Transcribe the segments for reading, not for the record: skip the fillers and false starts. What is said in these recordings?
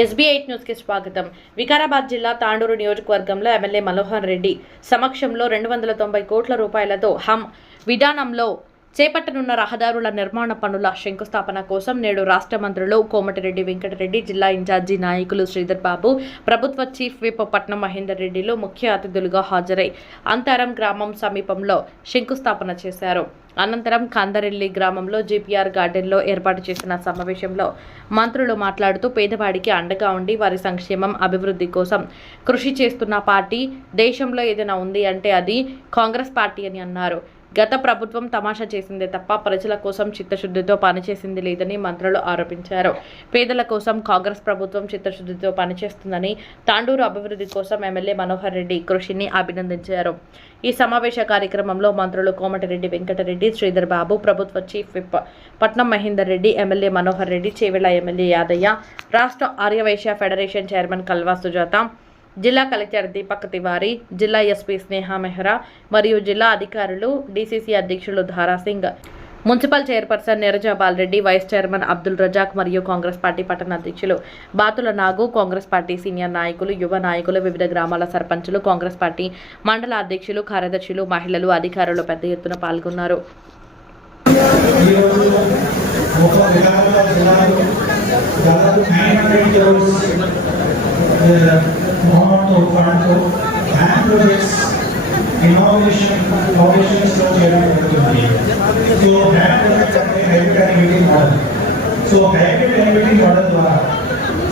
SB8 news కి స్వాగతం. వికారాబాద్ జిల్లా తాండూరు నియోజకవర్గంలో ఎమ్మెల్యే మనోహర్ రెడ్డి సమక్షంలో 290 కోట్ల రూపాయలతో హమ్ విధానంలో చేపట్టనున్న రహదారుల నిర్మాణ పనుల శంకుస్థాపన కోసం నేడు రాష్ట్ర మంత్రులు కోమటిరెడ్డి వెంకటరెడ్డి, జిల్లా ఇన్ఛార్జి నాయకులు శ్రీధర్ బాబు, ప్రభుత్వ చీఫ్ విప్ పట్నం మహేందర్ రెడ్డిలు ముఖ్య అతిథులుగా హాజరై అంతరం గ్రామం సమీపంలో శంకుస్థాపన చేశారు. అనంతరం కందరెల్లి గ్రామంలో GPR గార్డెన్లో ఏర్పాటు చేసిన సమావేశంలో మంత్రులు మాట్లాడుతూ పేదవాడికి అండగా ఉండి వారి సంక్షేమం, అభివృద్ధి కోసం కృషి చేస్తున్న పార్టీ దేశంలో ఏదైనా ఉంది అంటే అది కాంగ్రెస్ పార్టీ అని అన్నారు. గత ప్రభుత్వం తమాషా చేసిందే తప్ప ప్రజల కోసం చిత్తశుద్ధితో పనిచేసింది లేదని మంత్రులు ఆరోపించారు. పేదల కోసం కాంగ్రెస్ ప్రభుత్వం చిత్తశుద్ధితో పనిచేస్తుందని, తాండూరు అభివృద్ధి కోసం ఎమ్మెల్యే మనోహర్ రెడ్డి కృషిని అభినందించారు. ఈ సమావేశ కార్యక్రమంలో మంత్రులు కోమటిరెడ్డి వెంకటరెడ్డి, శ్రీధర్ బాబు, ప్రభుత్వ చీఫ్ విప్ పట్నం మహేందర్ రెడ్డి, ఎమ్మెల్యే మనోహర్ రెడ్డి, చేవెళ్ల ఎమ్మెల్యే యాదయ్య, రాష్ట్ర ఆర్యవైశ్య ఫెడరేషన్ చైర్మన్ కల్వా సుజాత, జిల్లా కలెక్టర్ దీపక్ తివారీ, జిల్లా SP స్నేహా మెహ్రా మరియు జిల్లా అధికారులు, DCC అధ్యక్షులు Dharasingh, municipal chairperson Neerajabal Reddy, vice chairman Abdul Razak మరియు కాంగ్రెస్ పార్టీ పట్టణ అధ్యక్షులు బాతుల నాగు, కాంగ్రెస్ పార్టీ సీనియర్ నాయకులు, యువ నాయకులు, వివిధ గ్రామాల సర్పంచులు, కాంగ్రెస్ పార్టీ మండల అధ్యక్షులు, కార్యదర్శులు, మహిళలు, అధికారులు పెద్ద ఎత్తున పాల్గొన్నారు. ఇన్నోవేషన్ లో చేయడం జరుగుతుంది. So hybrid animating model, so hybrid animating model ద్వారా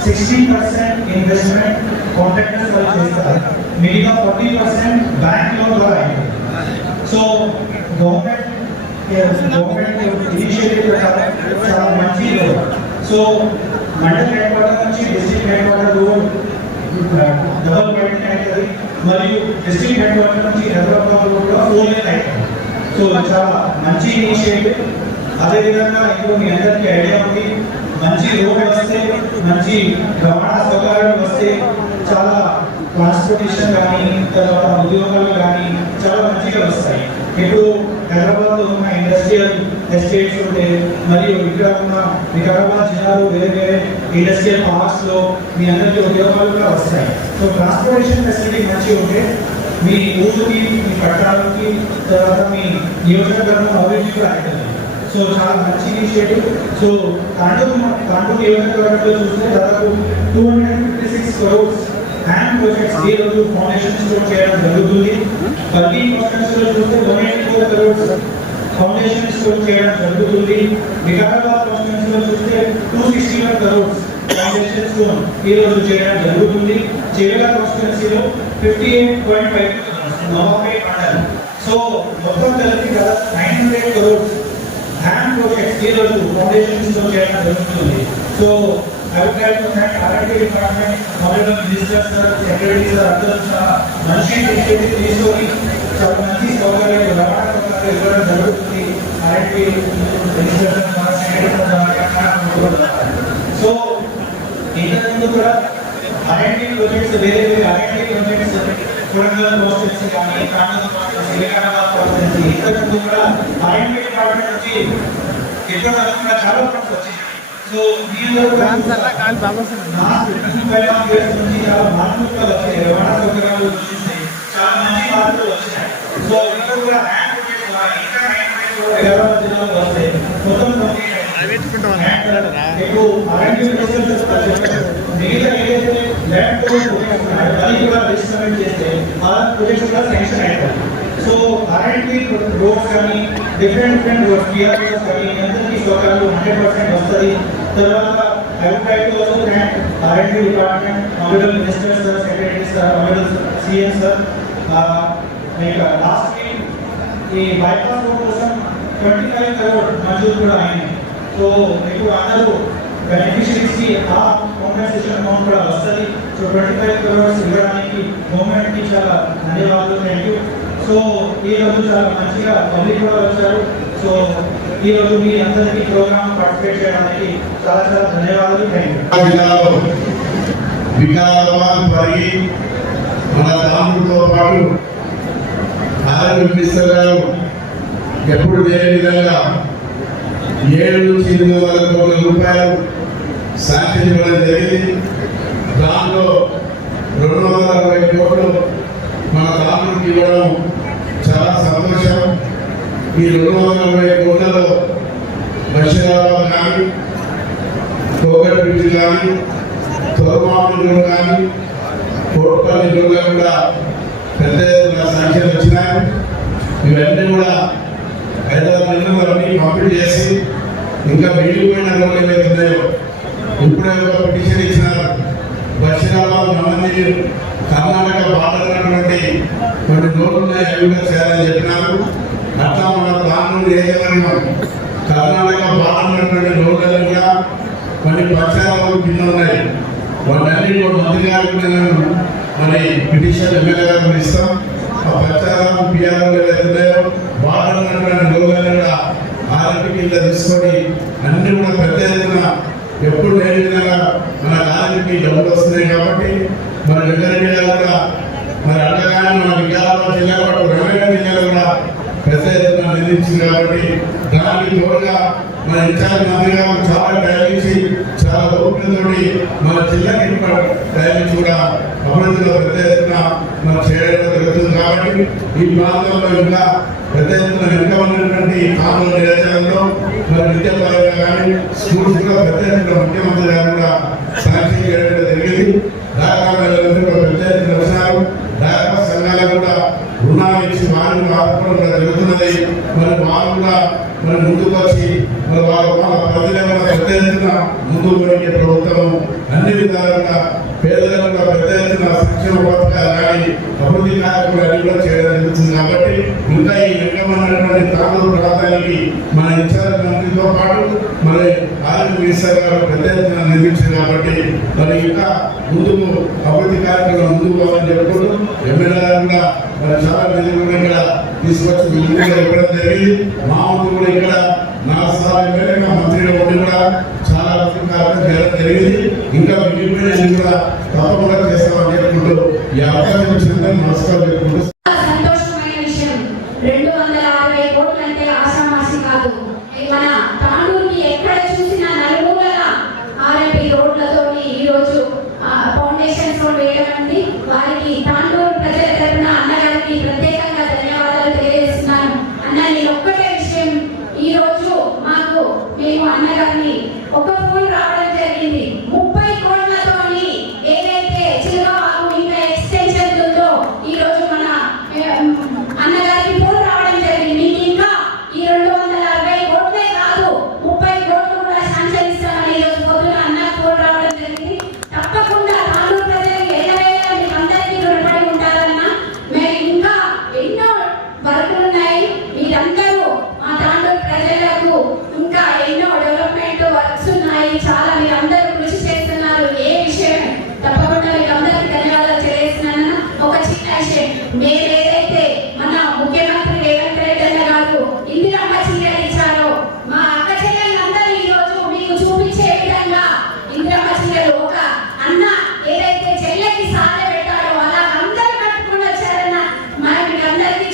60% ఇన్వెస్ట్మెంట్ కాంట్రాక్టర్స్ వాళ్ళు చేస్తారు, మిగతా 40% బ్యాంక్ లోన్ ద్వారా అయింది. సో గవర్నమెంట్ ఇనిషియేటివ్ చాలా మంచి. సో మండల్ హెడ్ క్వార్టర్ నుంచి డిస్ట్రిక్ట్ హెడ్ క్వార్టర్ డబల్ వైడింగ్ అవుతుంది, మరియు డిస్ట్రిక్ట్ హెడ్ క్వార్టర్ నుంచి హైదరాబాద్ కూడా 4 లేన్ అవుతుంది. సో చాలా మంచి ఇనిషియేటివ్. అదేవిధంగా ఇప్పుడు మీ అందరికీ ఐడియా ఉంది, మంచి రోడ్ వస్తే, మంచి రవాణా సౌకర్యాలు వస్తే చాలా ట్రాన్స్పోర్టేషన్ కానీ, తర్వాత ఉద్యోగాలు కానీ చాలా మంచిగా వస్తాయి. ఇప్పుడు హైదరాబాద్లో ఉన్న ఇండస్ట్రియల్ ఎస్టేట్స్ ఉంటే, మరియు ఇక్కడ ఉన్న వికారాబాద్ జిల్లాలో వేరే వేరే ఇండస్ట్రియల్ పార్క్స్లో మీ అందరికీ ఉద్యోగాలు కూడా వస్తాయి. సో ట్రాన్స్పోర్టేషన్ ఫెసిలిటీ మంచిగా ఉంటే మీ ఊరికి, మీ పట్టణాలకి, తర్వాత మీ నియోజకవర్గం అభివృద్ధి కూడా అవుతుంది. సో చాలా మంచి ఇనిషియేటివ్. సో తాండూరు నియోజకవర్గంలో చూస్తే దాదాపు 256 crores హ్యాండ్ ప్రాజెక్ట్స్ ఈ రోజు ఫౌండేషన్స్ లో చేయడం జరుగుతుంది. బల్కీ ప్రాజెక్ట్స్ లో చూస్తే 184 crores ఫౌండేషన్స్ లో చేయడం జరుగుతుంది. వికారాబాద్ ప్రాజెక్ట్స్ లో చూస్తే 261 crores ఫౌండేషన్స్ లో ఈ రోజు చేయడం జరుగుతుంది. చేవెళ్ల కాన్స్టిట్యుయెన్సీలో 58.5 నవాబేట్ మండల్. సో మొత్తం కలిపి 900 crores హ్యాండ్ ప్రాజెక్ట్స్ ఈ రోజు ఫౌండేషన్స్ లో చేయడం జరుగుతుంది. So I would like to thank R&D department, honorable ministers, secretaries, others, మంచి ఇనిషియేటివ్ తీసుకొని చాలా మంచి సౌకర్యాలు, రవాణా సౌకర్యాలు ఇవ్వడం జరుగుతుంది. R&D మినిస్టర్స్, సో ఇంతకుముందు కూడా R&D ప్రాజెక్ట్స్ వేరే వేరే R&D ప్రాజెక్ట్స్ కొడంగల్ కాన్స్టిట్యుయెన్సీ కానీ, తాండూరు కాన్స్టిట్యుయెన్సీ, వికారాబాద్ కాన్స్టిట్యుయెన్సీ, ఇంతకుముందు కూడా R&D డిపార్ట్మెంట్ నుంచి ఎక్కడ కూడా చాలా ఫండ్స్ వచ్చాయి. సో దీనిలో రవాణా సౌకర్యాలు వచ్చేసాయి, చాలా మంచి మార్పులు వచ్చాయి. సో ఇక్కడ కూడా హైదరాబాద్ జిల్లాలో వస్తాయి. మొత్తం మిగతా ఏదైతే ల్యాండ్ కూడా రిజిస్ట్మెంట్ చేస్తే ఆ ప్రొజెక్ట్స్ కూడా శాంక్షన్ అవుతాయి. సో R&D రోడ్స్ కానీ, డిఫరెంట్ రోడ్స్, PRPs కానీ అందరికీ సౌకర్యాలు 100% వస్తుంది. తర్వాత I would like to also thank R&D department, honorable ministers, sir, secretaries, sir, honorable CM sir. Last week ఈ బైపాస్ రోడ్ కోసం 25 crore మంజూరు కూడా అయింది. సో ఇప్పుడు అందరూ బెనిఫిషరీస్కి ఆ కాంపెన్సేషన్ అమౌంట్ కూడా వస్తుంది. సో 25 crores ఇవ్వడానికి గవర్నమెంట్కి చాలా ధన్యవాదాలు, థ్యాంక్ యూ. సో ఈ రోజు చాలా మంచిగా పబ్లిక్ కూడా వచ్చారు. సో ఈ రోజు మీ అందరికీ ప్రోగ్రామ్ పార్టిసిపేట్ చేయడానికి చాలా చాలా ధన్యవాదాలు, థ్యాంక్ యూ. వికారాబాద్ పరిగి మన తాండూరుతో పాటు మినిస్టర్ గారు ఎప్పుడు లేని విధంగా 700 నుంచి 800 కోట్ల రూపాయలు శాంక్షన్ ఇవ్వడం జరిగింది. దాంట్లో 260 కోట్లు మన తాండ్రుకి ఇవ్వడం చాలా సంతోషం. ఈ 240 కోట్లలో బషీరాబాద్ కానీ, కోకట్పల్లి కానీ, తోరమామిడి కానీ, కోటపల్లి కూడా పెద్ద ఎత్తున సంఖ్యలు వచ్చినాయి. ఇవన్నీ కూడా 5-6 నెలలు కంప్లీట్ చేసి ఇంకా మిగిలిపోయిన రోడ్లు ఏవైతున్నాయో ఇప్పుడే ఒక పిటిషన్ ఇచ్చినారు. బషీరాబాద్ మంది కర్ణాటక బార్డర్ అన్నటువంటి కొన్ని రోడ్లు ఉన్నాయి, అవి కూడా చేయాలని చెప్పినారు. అట్లా మన తాండూరు ఏజెంట్ కర్ణాటక బార్డర్ అన్నటువంటి రోడ్లను కూడా కొన్ని పక్షాలు కింద ఉన్నాయి. వాటన్ని మంత్రి గారికి నేను మరి పిటిషన్ ఎమ్మెల్యే గారికి ఇస్తాం. ఆ పక్షాలను పిఆర్ఓ ఏదైతున్నాయో బార్డర్ అన్నటువంటి రోడ్లను కూడా ఆర్ఎంపీ కింద తీసుకొని అన్ని కూడా పెద్ద ఎత్తున ఎప్పుడు లేని విధంగా మన ఆర్ఎంపీ డబ్బులు వస్తున్నాయి. కాబట్టి మన వెంకరెడ్డి గారు కూడా మరి అండగానే మన విజయనగరం జిల్లా పాటు రంగారెడ్డి జిల్లాలో కూడా పెద్ద ఎత్తున నిధించింది. కాబట్టి దానికి తోడుగా మన ఇన్ఛార్జ్ మంత్రి గారు చాలా టైమించి చాలా ఓపికతోటి మన జిల్లాకి టైమించి కూడా అభివృద్ధిలో పెద్ద ఎత్తున మనం చేయడం జరుగుతుంది. కాబట్టి ఈ ప్రాంతంలో ఇంకా పెద్ద ఎత్తున వెనుక ఉన్నటువంటి కాంగ్రెస్ నియోజకవర్గంలో మరి విద్యాపరంగా కానీ స్కూల్స్ కూడా పెద్ద ఎత్తున ముఖ్యమంత్రి గారు కూడా శాంక్షన్ చేయడం జరిగింది. డాక్రా పెద్ద ఎత్తున వచ్చినారు. డాక్రా సంఘాలకు కూడా రుణాలు ఇచ్చి వారిని ఆదుకోవడం జరుగుతున్నది. మరి వారు కూడా మరి ముందుకు వచ్చి మరి వాళ్ళ ప్రజలను పెద్ద ఎత్తున ముందుకు పోయే ప్రభుత్వం అన్ని విధాలుగా పేదలకు పెద్ద ఎత్తున సంక్షేమ పథకాలు కానీ అభివృద్ధి కార్యక్రమాలు అన్ని కూడా చేయడం జరుగుతుంది. కాబట్టి ఇంకా ఈ వెంకన్నటువంటి తాండూరు ప్రాంతానికి మన ఇన్ఛార్జ్ మంత్రితో పాటు మరి ఆరోగ్య మినిస్టర్ గారు పెద్ద ఎత్తున నిర్మించారు. కాబట్టి మరి ఇంకా ముందుకు అభివృద్ధి కార్యక్రమాలు ముందుకు పోవాలని చెప్పుకుంటూ ఎమ్మెల్యే గారు కూడా మరి చాలా నిధులు కూడా ఇక్కడ తీసుకొచ్చి నిధులు కూడా ఇవ్వడం జరిగింది. మా వంతు కూడా ఇక్కడ 4 సార్లు ఎమ్మెల్యేగా మంత్రిగా ఉండి కూడా చాలా కార్యక్రమం చేయడం జరిగింది. ఇంకా మిగిలిపోయిన కూడా తప్పకుండా చేస్తామని చెప్పుకుంటూ ఈ అవకాశం ఇచ్చినందుకు నమస్కారం చెప్పుకుంటూ సంతోషమైన విషయం. 260 కోట్లు అంటే ఆషామాషి కాదు. మన తాండూరుకి ఎక్కడ చూసినా నలుమూలల ఆర్ఎంపీ రోడ్లతో ఈ రోజు ఫౌండేషన్స్ వేయడం వారికి తాండూరు ప్రజల తరపున అన్నగారికి ప్రత్యేకంగా ధన్యవాదాలు తెలియజేస్తున్నాను. అన్న నేను ఒక్కటే విషయం, ఈ రోజు మాకు మేము అన్నగారిని ఒక ఫోన్ రావడం జరిగింది. 30 కోట్లతోని ఏదైతే చిలువాకు ఇంకా ఎక్స్టెన్షన్ ఉందో ఈ రోజు మన అన్నగారికి ఫోన్ రావడం జరిగింది. మీకు ఇంకా ఈ 260 కోట్లే కాదు 30 కోట్లు కూడా శాంక్షన్ ఇస్తామని ఈ రోజు పొద్దున అన్నకు ఫోన్ రావడం జరిగింది. తప్పకుండా తాండూరు ప్రజలకు ఎల్లవేళ మీకు అందరికీ రుణపడి ఉంటారన్న. మేము ఇంకా ఎన్నో వర్కులు ఉన్నాయి. మీరందరూ మా తాండూరు ప్రజలకు ఇంకా ఎన్నో డెవలప్మెంట్ వర్క్స్ ఉన్నాయి. చాలా మీరందరూ కృషి చేస్తున్నారు. ఏ విషయం తప్పకుండా మీకు అందరికీ ధన్యవాదాలు తెలియజేస్తున్నాను. ఒక చిన్న విషయం, మేము ఏదైతే మన ముఖ్యమంత్రి రేవంత్ రెడ్డి అన్న గారు ఇందిరమ్మ చీరలు ఇచ్చారో మా అక్క చెల్లెలందరూ ఈ రోజు మీకు చూపించే విధంగా ఇందిరమ్మ చీరలు ఒక అన్న ఏదైతే చెల్లెకి సాధ పెట్టారో అలా అందరూ కట్టుకుని వచ్చారన్న. మీకు అందరికీ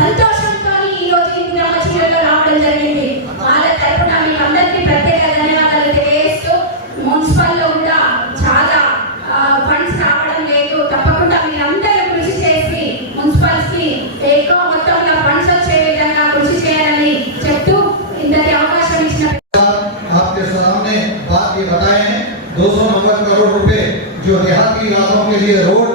సంతోషంతో ఈ రోజు ఇందిరమ్మ చీరలు రావడం జరిగింది. వాళ్ళ తరపున మీకు అందరికీ ప్రత్యేక ధన్యవాదాలు తెలియజేస్తూ మున్సిపల్లో కూడా చాలా ఫండ్స్ రావడం లేదు. తప్పకుండా మీరందరూ కృషి చేసి మున్సిపల్స్కి ఎక్కువ మొత్తంలో ఫండ్స్ వచ్చే విధంగా కృషి చేయాలని చెప్తూ ఇంతటి అవకాశం ఇచ్చిన आपके सामने बात ये बताए हैं 290 करोड़ रुपए जो देहाती इलाकों के लिए रोड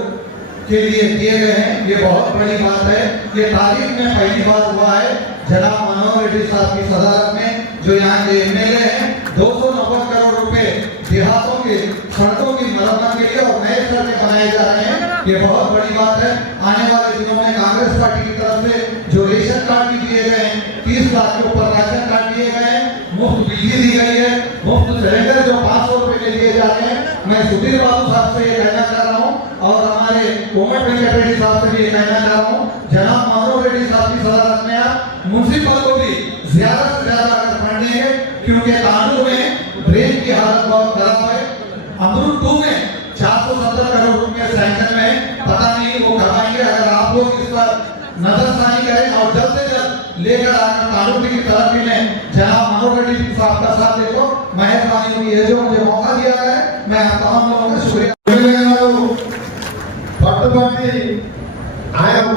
के लिए दिए गए हैं। ये बहुत बड़ी बात है। ये तारीख में पहली बार हुआ है जनाब मनोहर रेड्डी साहब की सदारत में जो यहाँ के एमएलए हैं 290 करोड़ रुपए देहातों के सड़कों की मरम्मत के लिए और नए सड़कें बनाए जा रहे हैं। ये बहुत बड़ी बात है। आने वाले दिनों में कांग्रेस पार्टी की तरफ से जो रेशन कार्ड भी दिए गए हैं 30 लाख के ऊपर राशन कार्ड दिए गए हैं, मुफ्त बिजली दी गई है, मुफ्त सिलेंडर जो 500 रुपए के लिए जा रहे हैं। मैं सुधीर बाबू साहब से ये कहना चाह रहा हूँ और हमारे कोमट वेंकट रेड्डी साहब से भी ये कहना चाह रहा हूँ, जनाब मनोहर रेड्डी साहब की सदारत में आप म्युनिसिपल को भी ज्यादा से ज्यादा अगर फंड देंगे, क्योंकि तांडूर में ड्रेन की हालत बहुत खराब है। अमरूद 2 में 470 करोड़ रुपए सैंक्शन में, पता नहीं वो करवाएंगे। अगर आप लोग इस पर नजरसानी करें और जल्द से जल्द लेकर आकर तांडूर की तरफ में जनाब मनोहर रेड्डी साहब का साथ देखो, मेहरबानी होगी। ये जो मुझे मौका दिया है मैं आप तमाम लोगों का शुक्रिया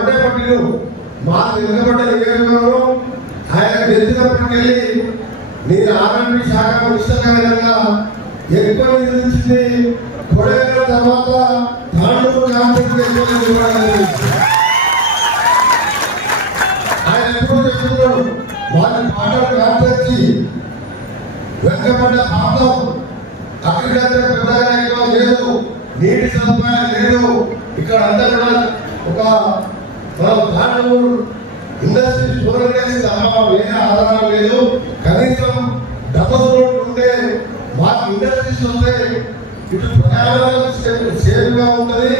ఒకటే పట్టిను మా వెనుకబడ్డ నియోజకవర్గంలో ఆయన గెలిచినప్పటికెళ్ళి నేను ఆర్ఎండ్బి శాఖ మినిస్టర్గా విధంగా ఎక్కువ నిధులించింది కొడేరు తర్వాత తాండూరు కాన్ఫరెన్స్ ఆయన ఎప్పుడు చెప్తున్నాడు వారి పాటలు కాన్ఫరెన్సి వెనుకబడ్డ ప్రాంతం అగ్రికల్చర్ పెద్దగా ఎక్కువ లేదు, నీటి సదుపాయం లేదు, ఇక్కడ అంతా కూడా ఒక తాండూరు ఇండస్ట్రీ చూడడానికి తప్ప వేరే ఆధారం లేదు. కనీసం డబల్ రోడ్ ఉంటే మాకు ఇండస్ట్రీస్ వస్తే ఇటు ప్రయాణాలకు సేఫ్గా ఉంటుంది,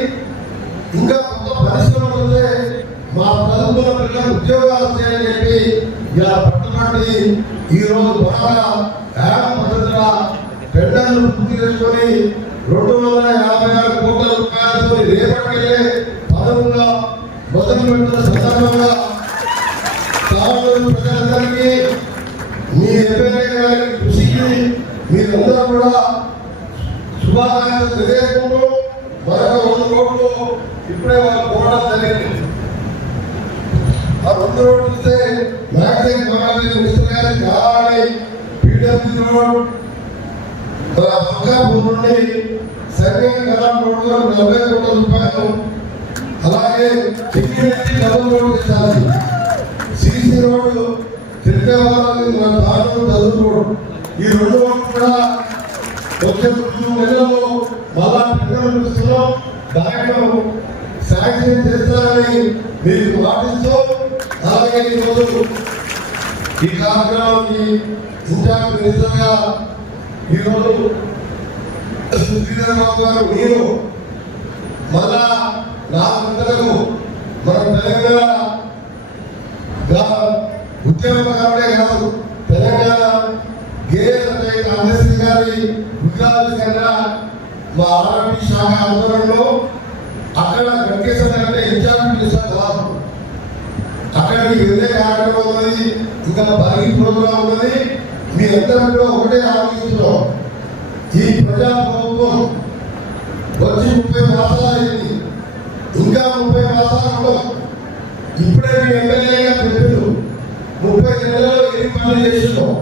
ఇంకా కొత్త పరిశ్రమలు వస్తే మా చదువుకున్న పిల్లలు ఉద్యోగాలు వస్తాయని చెప్పి ఇలా పట్టుబడి ఈరోజు బాగా పద్ధతుల టెండర్లు పూర్తి చేసుకొని 256 కోట్ల రూపాయలతో రేపటికెళ్ళే పదవుల్లో మొదలు పెట్టిన సందర్భంగా తాండూరు ప్రజలందరికీ మీ ఎమ్మెల్యే గారి కృషికి మీరందరూ కూడా శుభాకాంక్షలు తెలియజేసుకుంటూ మరొక 2 కోట్లు ఇప్పుడే వాళ్ళు పోవడం జరిగింది. ఆ 2 రోడ్లు ఇస్తే మ్యాక్సిమం కావాలి మినిస్టర్ గారికి కావాలి. పీడబ్ల్యూ రోడ్ బంగాపూర్ నుండి సర్వేం కలాం రోడ్ వరకు 40 కోట్ల రూపాయలు, అలాగే చిక్కిరెడ్డి డబుల్ రోడ్ ఇచ్చారు. సిసి రోడ్డు తిరిగేవాళ్ళకి మన తాండూరు డబుల్ రోడ్, ఈ 2 రోడ్లు కూడా వచ్చే 2 నెలల్లో మళ్ళా టెండర్లు పిలుస్తున్నాం. దాంట్లో శాంక్షన్ చేస్తారని మీకు మాటిస్తూ, అలాగే ఈరోజు ఈ కార్యక్రమానికి ఇన్ఛార్జ్ మినిస్టర్గా ఈరోజు శ్రీధరబాబు గారు మీరు మళ్ళా 4 గంటలకు మన తెలంగాణ ఉద్యమకారుడే కాదు, తెలంగాణ గేయ రచయిత అంబేద్కర్ గారి విగ్రహావిష్కరణ మా ఆర్ఎండ్బి శాఖ ఆధ్వర్యంలో అక్కడ వెంకటేశ్వర అంటే ఇన్ఛార్జ్ మినిస్టర్ కాదు, అక్కడికి వెళ్ళే కార్యక్రమం ఉన్నది, ఇంకా భారీ ప్రోగ్రాం ఉన్నది. మీ అందరూ కూడా ఒకటే ఆలోచిస్తున్నాం, ఈ ప్రజా ప్రభుత్వం వచ్చి 30 మాసాలు అయింది, ఇంకా 30 మాసాలు ఉండవు. ఇప్పుడే మీ ఎమ్మెల్యేగా చెప్పారు 30 నెలల్లో ఎన్ని పనులు చేస్తున్నాం.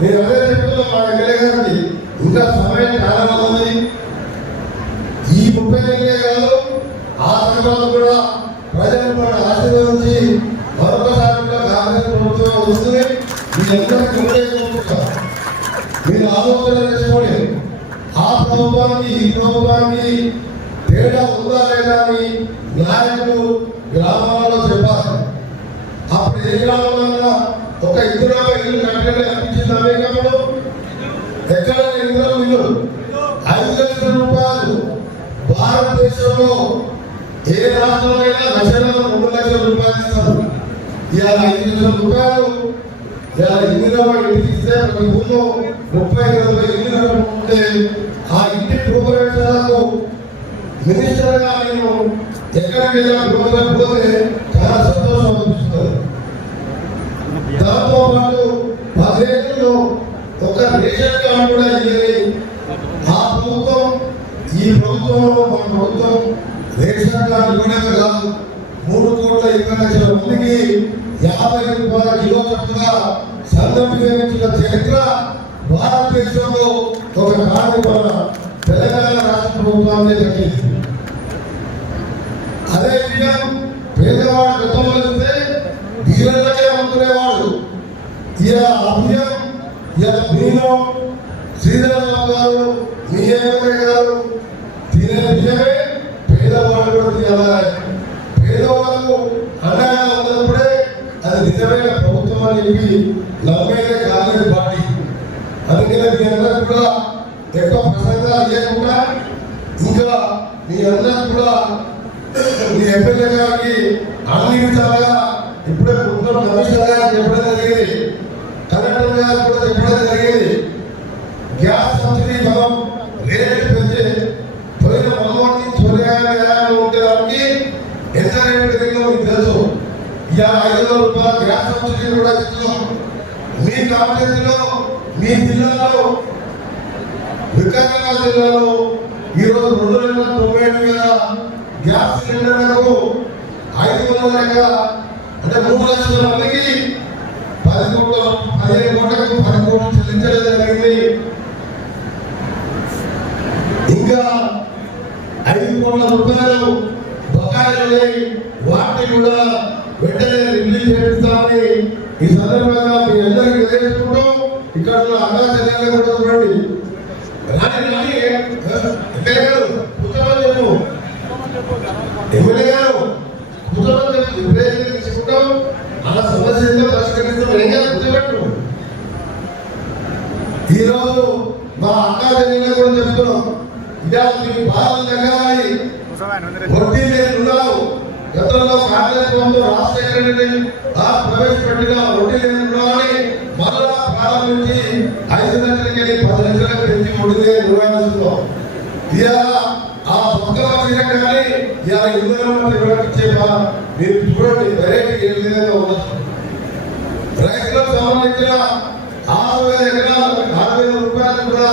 నేను అదే చెప్తున్నా మా ఎమ్మెల్యే గారికి, ఇంకా సమయం చాలా ఉంది. ఈ 30 నెలలే కాదు, ఆ తర్వాత కూడా ప్రజలు కూడా ఆశీర్వదించి మరొకసారి కూడా కాంగ్రెస్ ప్రభుత్వం వస్తుంది. మీరందరికీ ఒకటే కోరుకుంటాం, మీరు ఆలోచన చేసుకోండి. ఆ ప్రభుత్వానికి ఈ ప్రభుత్వానికి తేడా ఉందా లేదా అని నాయకులు గ్రామాలలో చెప్పాలి. అప్పుడు ఏ గ్రామంలో ఒక ఇద్దరు ఇల్లు కట్టడం అనిపించింది అమెరికాలో, ఎక్కడ ఇద్దరు ఇల్లు 5 లక్షల రూపాయలు. భారతదేశంలో ఏ రాష్ట్రంలో 2 లక్షల రూపాయలు ఇస్తారు. ఇవాళ 5 లక్షల రూపాయలు ఇవాళ ఇంటికి ఇస్తే ప్రతి ఊళ్ళో 30-40 ఇల్లు ఉంటే ఆ ఇంటి గృహప్రవేశాలకు మినిస్టర్గా నేను ఎక్కడికి వెళ్ళినా పోతే చాలా సంతోషం అనిపిస్తుంది. దాంతో పాటు 10 ఏళ్లలో ఒక రేషన్ కార్డు కూడా ఇయ్యని ఆ ప్రభుత్వం, ఈ ప్రభుత్వంలో మన ప్రభుత్వం రేషన్ కార్డు ఇవ్వడమే కాదు, 3,20,00,000 మందికి 50 రూపాయల కిలో చొప్పున సంఘం నియమించిన చరిత్ర భారతదేశంలో ఒక కార్డు మన తెలంగాణ రాష్ట్ర ప్రభుత్వాన్ని కట్టింది. అదే విధంగా పేదవాడు గతంలో ఇస్తే దీవెనలకే అమ్ముకునేవాడు. ఇలా అభ్యం ఇలా నేను శ్రీధరబాబు గారు మీ ఎమ్మెల్యే గారు తినే బియ్యమే పేదవాడు కూడా తినాలి. పేదవాళ్ళు అన్యాయం ఉన్నప్పుడే అది నిజమైన ప్రభుత్వం అని చెప్పి నమ్మేదే కాంగ్రెస్ పార్టీ. అందుకనే మీ అందరూ కూడా ఎక్కువ ప్రసంగాలు చేయకుండా, ఇంకా మీ అందరూ కూడా మీ ఎమ్మెల్యే గారికి అన్ని విధాలుగా ఇప్పుడే కమిషనర్ గారు చెప్పడం జరిగింది, కలెక్టర్ గారు కూడా చెప్పడం జరిగింది. గ్యాస్ సబ్సిడీ మనం రేటు పెంచి పోయిన 1 ఉంటే దానికి ఎంత రేటు పెరిగిందో మీకు తెలుసు. ఇలా 500 రూపాయల గ్యాస్ సబ్సిడీ కూడా ఇస్తున్నాం. మీ కాన్స్టిట్యూన్సీలో మీ జిల్లాలో వికారాబాద్ జిల్లాలో ఈరోజు 2,97,000 గ్యాస్ సిలిండర్లకు 500 లెక్క అంటే 3 లక్షల మందికి 15 కోట్లకు 10 కోట్లు చెల్లించడం జరిగింది. ఇంకా 5 కోట్ల రూపాయలు బకాయిలు వాటిని కూడా వెంటనే రిలీజ్ చేస్తామని ఈ సందర్భంగా మీ అందరికీ తెలియజేసుకుంటూ ఇక్కడ ఉన్న అన్నా చెల్లెలు కూడా చూడండి. రాని ఎమ్మెల్యే గారు కూర్చోమని చెప్పు, ఎమ్మెల్యే గారు కూర్చోమని చెప్పు, ఇప్పుడే తీసుకుంటాం అలా సమస్య పరిష్కరిస్తాం. ఏం కాదు కూర్చోబెట్టు. ఈరోజు మా అన్నా చెల్లెలు కూడా చెప్తున్నాం, ఇవాళ మీకు బాధలు తగ్గాలి, వడ్డీ లేని రుణాలు గతంలో కాంగ్రెస్ ప్రభుత్వం రాజశేఖర రెడ్డి ప్రవేశపెట్టిన వడ్డీ లేని రుణాలని మరలా ప్రారంభించి 5 లక్షలకి 10 లక్షలకు పెంచి వడ్డీ లేని రుణాలు ఇవాళ ఆ పక్కన కానీ ఇవాళ ఇచ్చే మీరు చూడండి వెరైటీ ఏ విధంగా ఉండదు. రైతులకు సంబంధించిన 6,000 ఎకరాలు 4,000 రూపాయలు కూడా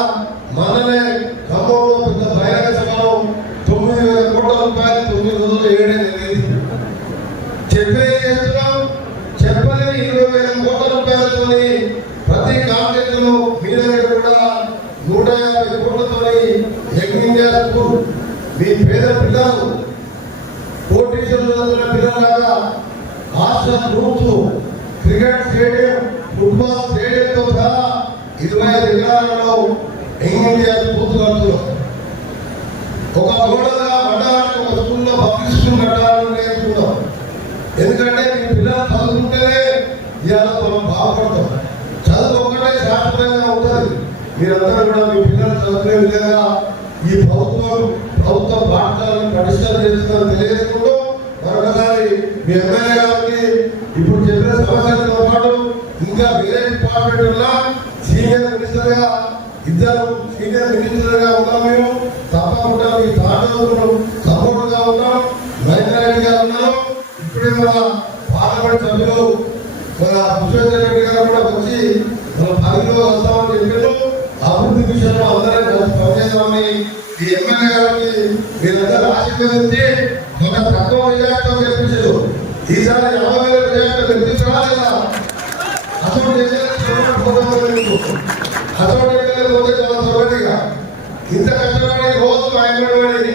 మననే ఖమ్మంలో పెద్ద బహిరంగ సభలో 9,000 కోట్ల రూపాయలు 9 రోజులు వేయడం జరిగింది. చెప్పే చేస్తున్నాం, చెప్పలేని 20,000 కోట్ల రూపాయలతో ప్రతి కాంగ్రెస్లో మీ దగ్గర కూడా 150 కోట్లతో యంగ్ ఇండియా స్కూల్ మీ పేద పిల్లలు కోటీశ్వరులు చదువుతున్న పిల్లలాగా hostel rooms, cricket stadium, football స్టేడియంతో సహా 25 ఎకరాలలో యంగ్ ఇండియా స్కూల్స్ కడుతున్నాం. ఒక గోడగా మండలానికి ఒక స్కూల్లో పబ్లిక్ స్కూల్ కట్టాలని నేర్చుకుందాం. ఎందుకంటే మీ పిల్లలు చదువుకుంటేనే ఇవాళ మనం బాగుపడతాం. చదువు ఒక్కటే శాశ్వతంగా ఉంటుంది. మీరందరూ కూడా మీ పిల్లలు చదువుకునే విధంగా ఈ ప్రభుత్వ పాఠశాలను పటిష్టం చేస్తుందని తెలియజేసుకుంటూ మరొకసారి మీ ఎమ్మెల్యే గారికి ఇప్పుడు చెప్పిన సమస్యలతో పాటు ఇంకా వేరే డిపార్ట్మెంట్లో సీనియర్ మినిస్టర్గా 2 సీనియర్ మినిస్టర్గా ఉన్నాం. మేము తప్పకుండా మీ తాండూరు సపోర్ట్గా ఉన్నాం. మహేందర్ గారు ఉన్నాం. ఇప్పుడే మన పార్లమెంట్ సభ్యులు మన విశ్వేశ్వర రెడ్డి గారు కూడా వచ్చి మన 10లో వస్తామని చెప్పారు. అభివృద్ధి విషయంలో అందరం పనిచేద్దామని ఈ ఎమ్మెల్యే గారికి మీరందరూ ఆశీర్వదించి ఒక తక్కువ విజయాలతో గెలిపించారు. ఈసారి 50,000 విజయాలతో గెలిపించడా లేదా? అసలు పోతే చాలా త్వరగా ఇంత కష్టపడి రోజు ఆయనబడి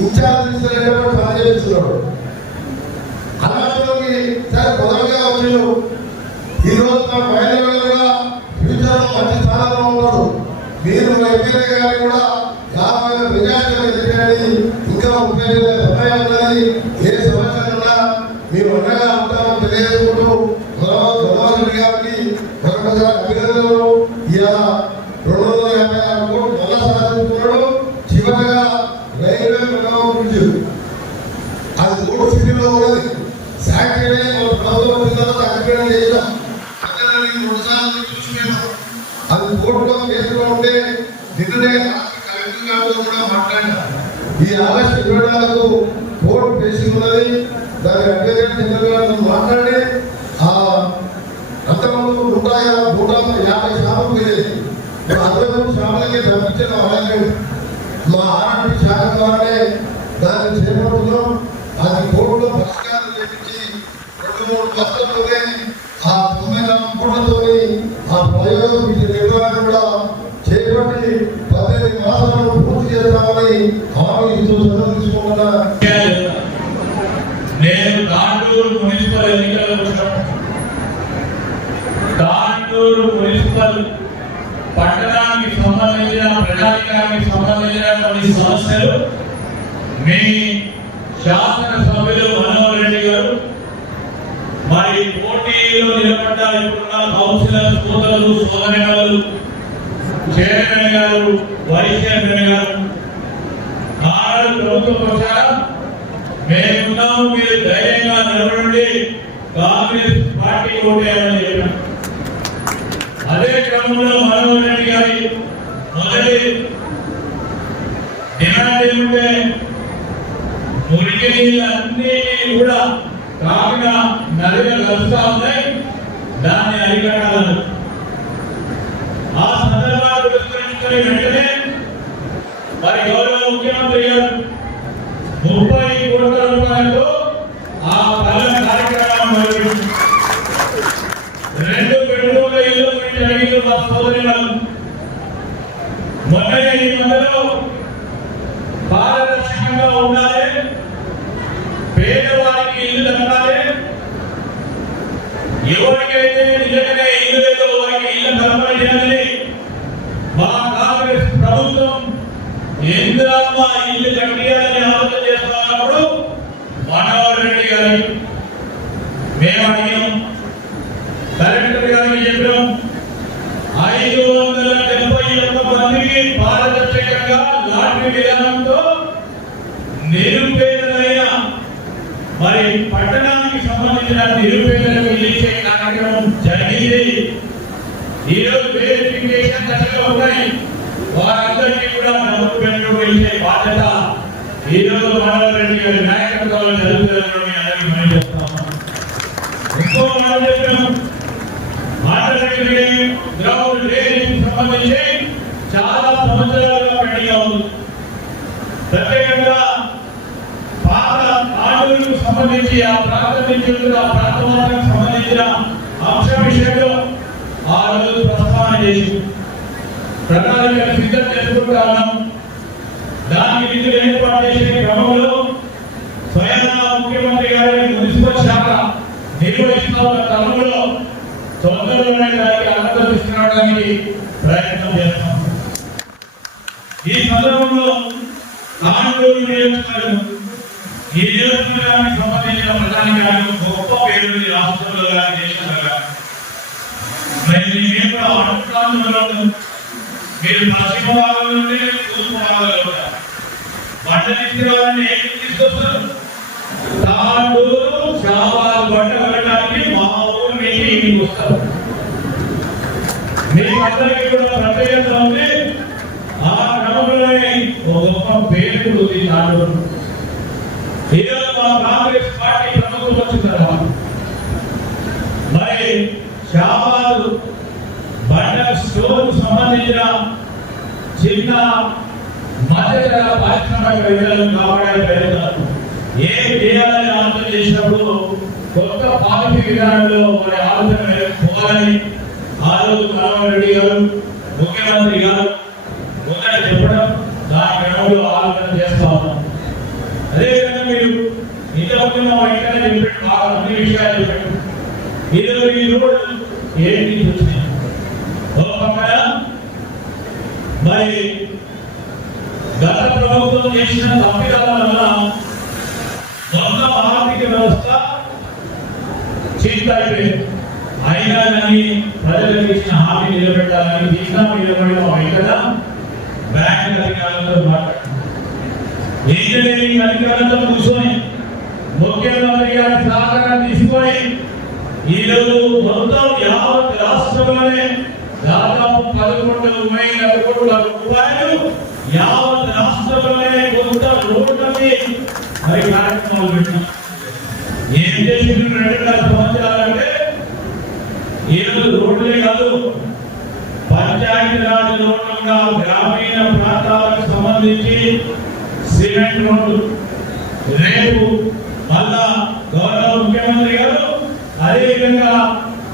ఇన్ఛార్జ్ తీసుకునేటప్పుడు పనిచేస్తున్నాడు. అలాంటి సరే మొదలుగా వచ్చాడు. ఈ రోజు మా మహిళలు కూడా ఫ్యూచర్ లో మంచి స్థానంలో ఉన్నాడు. మీరు ఎమ్మెల్యే గారు కూడా 50,000 విజయాలు చెప్పండి. ఇంకా 30,000 సమయం ఉన్నది. ఏ సమస్యలు ఉన్నా మీరు అండగా ఉంటామని తెలియజేసుకుంటూ జగన్మోహన్ రెడ్డి గారికి మరొకసారి అభినందనలు. ఇలా 256 కోట్లు మళ్ళా సాధించుకున్నాడు. చివరిగా రైల్వే బ్రిడ్జ్ అది 3 సిటీలో ఉన్నది. శాఖనే మన ప్రభుత్వం పిల్లలతో అగ్రిమెంట్ చేసాం. అక్కడ 2 సార్లు చూసుకున్నాం. అది కోర్టులో కేసులో ఉంటే నిన్ననే కలెక్టర్ గారితో కూడా మాట్లాడారు. ఈ ఆగస్టు 24కు కోర్టు కేసు ఉన్నది. దాని అడ్వకేట్ జనరల్ గారితో మాట్లాడి అంతకుముందు 150 శాతం పోయేది. 63 శాతాలకి తప్పించిన అలాగే మా ఆర్టీ శాఖ ద్వారానే దాన్ని చేపడుతున్నాం. అది కోర్టులో పరిష్కారం చేపించి 2-3 బస్సులతోనే ఆ 94 కోట్లతో ఆ ప్రయోగం నిర్వహణ కూడా చేపట్టి 18 మాసాలను పూర్తి చేస్తామని హామీ ఇస్తూ సెలవు తీసుకుంటున్నా. నేను తాండూరు మున్సిపల్ ఎన్నికల తాండూరు మున్సిపల్ పట్టణానికి సంబంధించిన ప్రజానికానికి సంబంధించిన కొన్ని సమస్యలు మీ శాసనసభ్యులు మనోహర్ రెడ్డి గారు మరి పోటీలో నిలబడ్డ ఇప్పుడున్న కౌన్సిలర్ సోదరులు సోదరిమణులు చైర్మన్ గారు వైస్ చైర్మన్ గారు ఆరు ప్రభుత్వ ప్రచారం మేమున్నాము, మీరు ధైర్యంగా నిలబడండి, కాంగ్రెస్ పార్టీ ఓటేయాలని చెప్పారు. అదే క్రమంలో మనోహర్ రెడ్డి గారి మొదటి డిమాండ్ ఏమంటే మురికి నీళ్ళన్నీ కూడా కాకుండా నదిగా కలుస్తా ఉన్నాయి, దాన్ని అరికట్టాలని. ఆ సందర్భాన్ని పురస్కరించుకుని వెంటనే మరి గౌరవ ముఖ్యమంత్రి గారు 30 కోట్ల రూపాయలతో ఆ పల్లె కార్యక్రమం మొదలుపెట్టింది. 2 బెడ్రూమ్ల ఇల్లు గురించి అడిగిన మా సోదరులు మొన్న ఈ మధ్యలో పారదర్శకంగా ఉండాలి, పేదవారికి ఇల్లు దక్కాలి, ఎవరికైతే నిజంగానే ఇల్లు లేదో వారికి ఇల్లు కల్పన చేయాలని మా కాంగ్రెస్ ప్రభుత్వం ఇందిరమ్మ ఇల్లు కట్టియాలని ఆలోచన చేస్తున్నప్పుడు మనోహర్ రెడ్డి గారి మేము అడిగాం, కలెక్టర్ గారికి చెప్పాం, 571 మందికి పారదర్శకంగా లాటరీ విధానంతో నిరుపేదలైన మరి పట్టణానికి సంబంధించిన నిరుపేదలకు ఇచ్చే కార్యక్రమం జరిగింది. ఈరోజు వెరిఫికేషన్ దశలో ఉన్నాయి, వారందరికీ కూడా డబ్బులు పెట్టుబడి ఇచ్చే బాధ్యత ఈరోజు మనోహర్ రెడ్డి గారి నాయకత్వంలో జరుగుతుందని అందరికీ మనం చెప్తాం. ఇంకో మనం చెప్పాం, గ్రౌండ్ డ్రైనేజ్ సంబంధించి చాలా సంవత్సరాలుగా పెండింగ్ అవుతుంది. ప్రత్యేకంగా పాత ఆడులకు సంబంధించి ఆ ప్రాంతం నుంచి ఆ ప్రాంతానికి సంబంధించిన అంశం విషయంలో ఆ రోజు ప్రస్తావన చేసి ప్రణాళిక సిద్ధం చేసుకుంటా ఉన్నాం. దానికి నిధులు ఏర్పాటు చేసే క్రమంలో స్వయంగా ముఖ్యమంత్రి గారి మున్సిపల్ శాఖ నిర్వహిస్తున్న క్రమంలో తొందరలోనే దానికి అనుమతించడానికి ప్రయత్నం చేస్తాం. ఈ సందర్భంలో తాండూరు నియోజకవర్గం, ఈ నియోజకవర్గానికి సంబంధించిన ప్రధానికానికి గొప్ప పేరు రాష్ట్రంలో కానీ దేశంలో కానీ. మేము కూడా అనుకున్నాం, మీరు పశ్చిమ భాగంలో నుండి తూర్పు భాగంలో పంటని తీసుకొస్తారు. తాండూరు షాబాద్ పంట వెళ్ళడానికి మా ఊరు నుంచి ఇంటికి వస్తారు. మీకు అందరికీ కూడా ప్రత్యేకత ఉంది. ఆ క్రమంలోనే ఒక గొప్ప పేరు ఉంది తాండూరు. ఈరోజు మా కాంగ్రెస్ పార్టీ ప్రభుత్వం వచ్చిన తర్వాత మరి షాబాద్ బండర్ స్టోర్ సంబంధించిన చిన్న మధ్యతర పారిశ్రామికవేత్తలను కాపాడే ప్రయత్నం ఏం చేయాలని ఆలోచన చేసినప్పుడు కొత్త పాలసీ విధానంలో మరి ఆలోచన పోవాలని ఆ రోజు మనోహర్ రెడ్డి గారు ముఖ్యమంత్రి గారు ముందర చెప్పడం, దాని క్రమంలో ఆలోచన చేస్తా ఉన్నాం. అదేవిధంగా మీరు ఇంతకుముందు మా వెంటనే చెప్పినట్టు బాగా అన్ని విషయాలు చెప్పారు. ఈరోజు ఈ రోడ్డు ఏంటి చూసినాయి మరి గత ప్రభుత్వం చేసిన తప్పిదాల వల్ల మొత్తం ఆర్థిక వ్యవస్థ చింతైపోయింది. అయినా కానీ ప్రజలకు ఇచ్చిన హామీ నిలబెట్టాలని తీసినా నిలబడి కదా బ్యాంక్ అధికారులతో మాట్లాడుతున్నారు. ఇంజనీరింగ్ అధికారులతో కూర్చొని ముఖ్యమంత్రి గారి సహకారం తీసుకొని ఈరోజు మొత్తం యావత్ రాష్ట్రంలోనే దాదాపు 11,000 కోట్ల రూపాయలు యావత్ రాష్ట్రంలోనే కొత్త రోడ్లని మరి కార్యక్రమాలు పెట్టాం. ఏం చేసింది 2.5 సంవత్సరాలంటే ఈరోజు రోడ్లే కాదు, పంచాయతీరాజ్ రోడ్లుగా గ్రామీణ ప్రాంతాలకు సంబంధించి సిమెంట్ రోడ్లు రేపు మళ్ళా గౌరవ ముఖ్యమంత్రి గారు అదేవిధంగా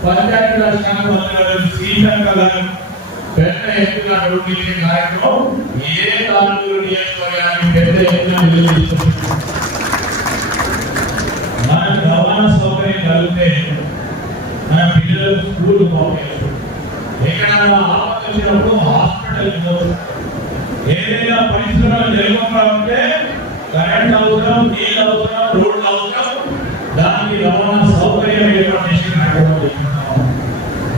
పంచాయతీరాజ్ శాఖ మంత్రి గారు శ్రీశంకర్ గారు పెద్ద ఎత్తున రోడ్లు ఇచ్చే కార్యక్రమం ఏ తాండూరు నియోజకవర్గానికి పెద్ద ఎత్తున నిర్వహిస్తున్నారు. మనకు రవాణా సౌకర్యం కలిగితే మన పిల్లలు స్కూల్ పంపించు, ఎక్కడైనా ఆపద వచ్చినప్పుడు హాస్పిటల్కి పోవచ్చు, ఏదైనా పరిశ్రమలు జరగకుండా ఉంటే కరెంట్ అవసరం, నీళ్ళు అవసరం, రోడ్లు అవసరం, దానికి రవాణా సౌకర్యం ఏర్పాటు చేసి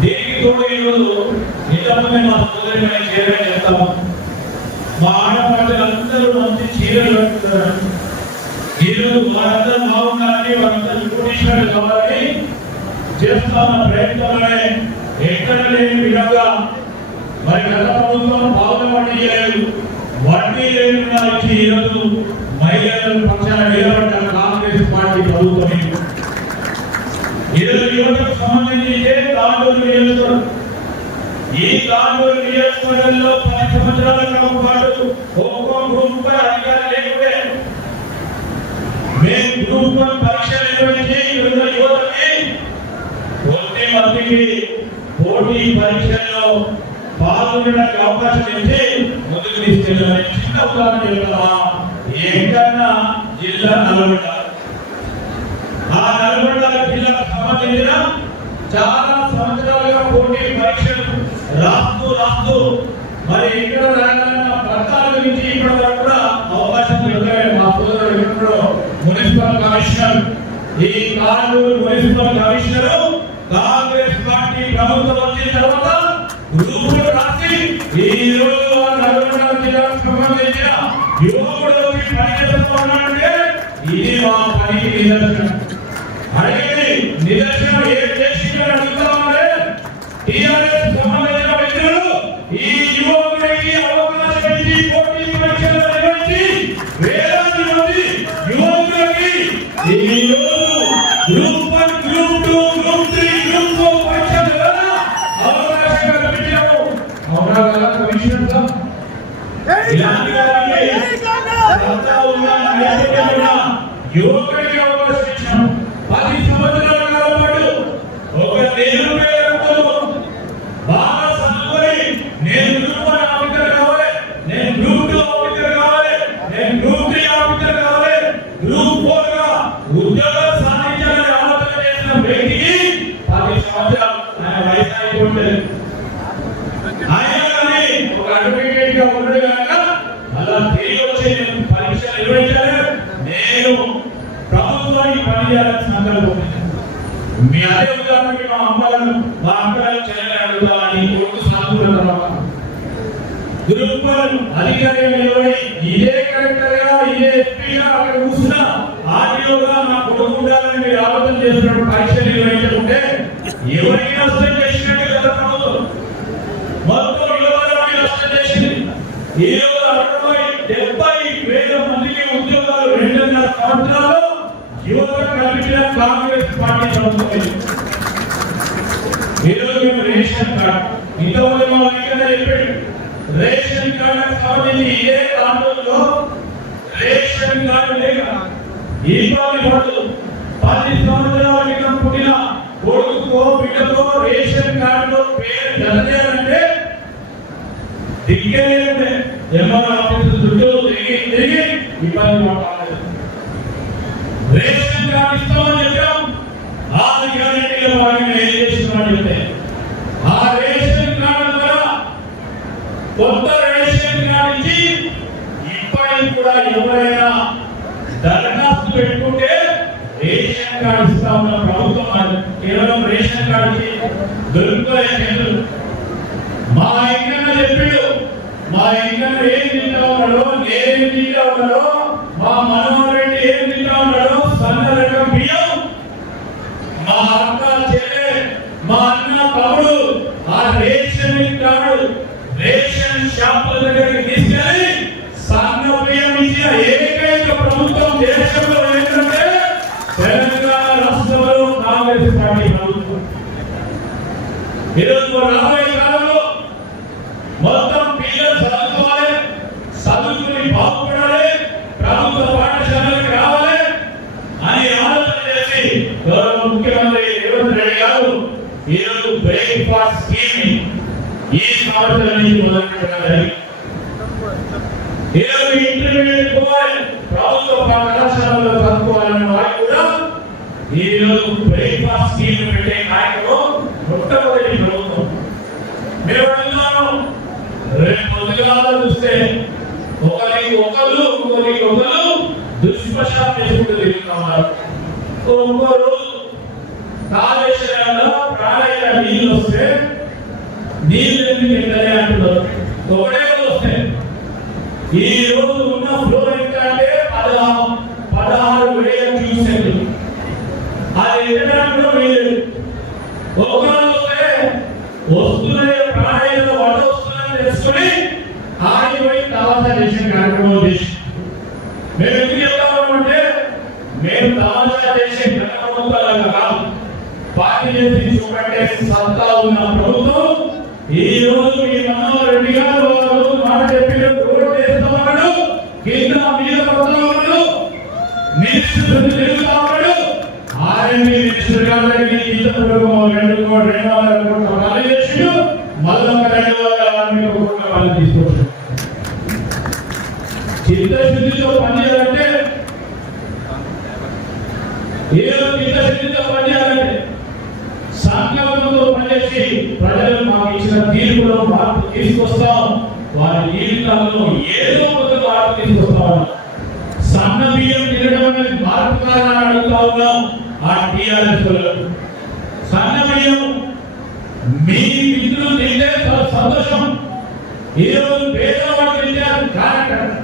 దీనికి తోడు ఈరోజు ఇంతకుముందే మా సోదరి చీరలు చేస్తాము. మా ఆడపడులందరూ మంచి చీరలు కట్టుతున్నారు. ఈరోజు వారందరూ బాగుండాలని, వారందరూ కోటీశ్వరులు కావాలని చేస్తున్న ప్రయత్నంలోనే ఎక్కడ లేని విధంగా మరి గత ప్రభుత్వం పావుల వడ్డీ చేయలేదు, వడ్డీ లేకుండా ఇచ్చి ఈరోజు మహిళల పక్షాన నిలబడ్డ కాంగ్రెస్ పార్టీ ప్రభుత్వం. ఈరోజు యువతకు సంబంధించి తాండూరు నియోజకవర్గం, ఈ తాండూరు నియోజకవర్గంలో 10 సంవత్సరాల పాటు ఒక్కో గ్రూప్ అధికారం లేకుంటే మేము గ్రూప్ 1 పరీక్షలు నిర్వహించి యువతకి కొద్ది మందికి పోటీ పరీక్షల్లో పాల్గొనడానికి అవకాశం ఇచ్చి ముందుకు తీసుకెళ్ళాలని చిన్న ఉదాహరణ చెప్తామా. ఏకన్నా జిల్లా నల్గొండ, ఆ నల్గొండ జిల్లాకు సంబంధించిన చాలా సంవత్సరాలుగా పోటీ పరీక్షలు రాస్తూ మరి ఇక్కడ రాయాలన్న పథకాల నుంచి ఇప్పటి వరకు కూడా అవకాశం దొరికాయి. మా సోదరుడు మున్సిపల్ కమిషనర్, ఈ Kanduru municipal commissioner Congress party ప్రభుత్వం వచ్చిన తర్వాత గ్రూపులు రాసి ఈ రోజు నల్గొండ జిల్లాకు సంబంధించిన యువకుడికి పనిచేస్తున్నారంటే ఇది మా పనికి నిదర్శనం. అడిగి నిదర్శనం ఏం చేసిందని అడుగుతామంటే టీఆర్ఎస్ సంబంధించిన వ్యక్తులు ఈ యువకుడికి అవకాశం ఇచ్చి పోటీ పరీక్షలు నిర్వహించి వేలాది మంది యువకులకి ఈ రోజు గ్రూప్ 1, గ్రూప్ 2, గ్రూప్ 3, గ్రూప్ 4 పరీక్షల ద్వారా అవకాశం కల్పించాము. అవునా కదా కమిషనర్ సార్? ఇలాంటి యువకుడికి అవకాశం ఇచ్చాము. 10 సంవత్సరాల కాలం పాటు ఒక బాగా చదువుకొని నేను గ్రూప్ 1 ఆఫీసర్ కావాలి, నేను గ్రూప్ 2 ఆఫీసర్ కావాలి, నేను గ్రూప్ 3 ఆఫీసర్ కావాలి, గ్రూప్ 4 గా ఉద్యోగాలు సాధించాలని ఆలోచన చేసిన వ్యక్తికి 10 సంవత్సరాలు ఆయన వయసు అయిపోతుంది. ఆయన కానీ ఒక అడ్వకేట్ గా ఉండడు కనుక అలా తిరిగి వచ్చి నేను పరీక్ష నిర్వహించాలి, నేను ప్రభుత్వానికి పనిచేయాలని సంకల్పం. మీ అదే ఉదాహరణకి మా అమ్మలను మా అక్కలను చెల్లెలు అడుగుతామని కొడుకు సాగుతున్న తర్వాత గ్రూప్ 1 అధికారిగా నిలబడి ఇదే కలెక్టర్ గా ఇదే ఎస్పీగా అక్కడ కూర్చున్న ఆర్టీఓగా నా కొడుకు ఉండాలని మీరు ఆలోచన చేస్తున్నప్పుడు పరీక్ష నిర్వహించుకుంటే ఎవరికి నష్టం చేసినట్టు కదా ప్రభుత్వం మొత్తం యువతకి నష్టం చేసింది. ఈ రోజు 70,000 మందికి ఉద్యోగాలు 2.5 సంవత్సరాల్లో యువతకు కల్పించిన కాంగ్రెస్ పార్టీ ప్రభుత్వం. ఈరోజు మేము రేషన్ కార్డు ఇంతకుముందు మా వెంకన్న చెప్పాడు, రేషన్ కార్డుకు సంబంధించి ఇదే ఆందోళనలో రేషన్ కార్డు లేక ఇబ్బంది పడుతూ 10 సంవత్సరాల క్రితం పుట్టిన కొడుకో బిడ్డకో రేషన్ కార్డులో పేరు జరగాలంటే దిగ్గేయండి ఎంఆర్ ఆఫీసు చుట్టూ తిరిగి ఇబ్బంది పడాలి. రేషన్ కార్డు ఇస్తామని చెప్పాం, 6 గ్యారెంటీల భాగంగా ఏం చేస్తున్నామని చెప్తే ఆ రేషన్ కార్డు ద్వారా కొత్త రేషన్ కార్డు ఇచ్చి ఇప్పటికి కూడా ఎవరైనా దరఖాస్తు పెట్టుకుంటే రేషన్ కార్డు ఇస్తా ఉన్న ప్రభుత్వం కేవలం రేషన్ కార్డుకి దొరుకుతాయి. మా ఇంకన్నా చెప్పాడు, మా ఇంకన్నా ఏం తింటా ఉన్నాడో, నేను తింటా ఉన్నాడో, మా మనోహర్ రెడ్డి ఏం తింటా ఉన్నాడో, సన్న రకం బియ్యం మా అక్క చెల్లె మా అన్న తమ్ముడు ఆ రేషన్ కార్డు రేషన్ షాపుల దగ్గరికి తీసుకెళ్ళి సన్న బియ్యం ఇచ్చిన ఏకైక ప్రభుత్వం దేశంలో ఏంటంటే తెలంగాణ రాష్ట్రంలో కాంగ్రెస్ పార్టీ ప్రభుత్వం. ఈరోజు రాబోయే కాలంలో మొత్తం పిల్లలు చదువుకోవాలి, చదువుకుని బాగుపడాలి, ప్రభుత్వ పాఠశాలలకు రావాలి అని ఆలోచన చేసి గౌరవ ముఖ్యమంత్రి రేవంత్ రెడ్డి గారు ఈరోజు బ్రేక్ఫాస్ట్ స్కీమ్ ఈ సంవత్సరం నుంచి మొదలుపెట్టడం జరిగింది. ఈరోజు ఇంటర్మీడియట్ పోవాలి, ప్రభుత్వ కళాశాలలో చదువుకోవాలన్న వారు కూడా ఈరోజు బ్రేక్ఫాస్ట్ స్కీమ్ పెట్టే నాయకుడు మొట్టమొదటి ప్రభుత్వం. మేము అడుగుతున్నాను, రేపు పొద్దుగాల చూస్తే ఒకరికి ఒకరు దుష్ప్రచారం చేసుకుంటూ తిరుగుతున్నారు. ఇంకో రోజు కాళేశ్వరంలో ప్రాణాయ నీళ్ళు వస్తే నీళ్ళు ఎందుకు వెళ్ళాలి అంటున్నారు. ఒకటే వస్తే ఈ రోజు ఉన్న ఫ్లో ఎంత అంటే 16,000 క్యూసెక్లు. అది ఎక్కడానికి మీరు ఒకరు వస్తే వస్తున్నాయి ప్రాణాయంలో వడ వస్తుందని తెలుసుకుని ఆగిపోయి తమాషా చేసిన కార్యక్రమం చేసి మేము ఎందుకు చెప్తామంటే మేము తమాషా చేసే ప్రభుత్వాలుగా కాదు, పార్టీ చేసి చూపెట్టే సత్తా ఉన్న ప్రభుత్వం. ఈ రోజు మీ మనోహర్ రెడ్డి గారు మాట చెప్పిన రోడ్డు వేస్తామన్నాడు, కింద మీద పడుతున్నాడు, నిశ్చిత ఇంతవరకు 2 కోట్ల పని చేసిండు, మళ్ళీ 260 కోట్ల పని తీసుకొచ్చాడు. చిత్తశుద్ధితో పనిచేయాలంటే ఏదో చిత్తశుద్ధితో పనిచేయాలంటే సంకల్పంతో పనిచేసి ప్రజలు మాకు ఇచ్చిన తీర్పులో మార్పు తీసుకొస్తాం, వారి జీవితాల్లో ఏదో ఒక మార్పు తీసుకొస్తాం. సన్న బియ్యం తినడం అనేది మార్పు కాదని అడుగుతా ఉన్నాం. ఆ టీఆర్ఎస్ సన్న బియ్యం మీ మిత్రులు తింటే చాలా సంతోషం. ఈరోజు పేదవాడు తింటే అది కార్యక్రమం.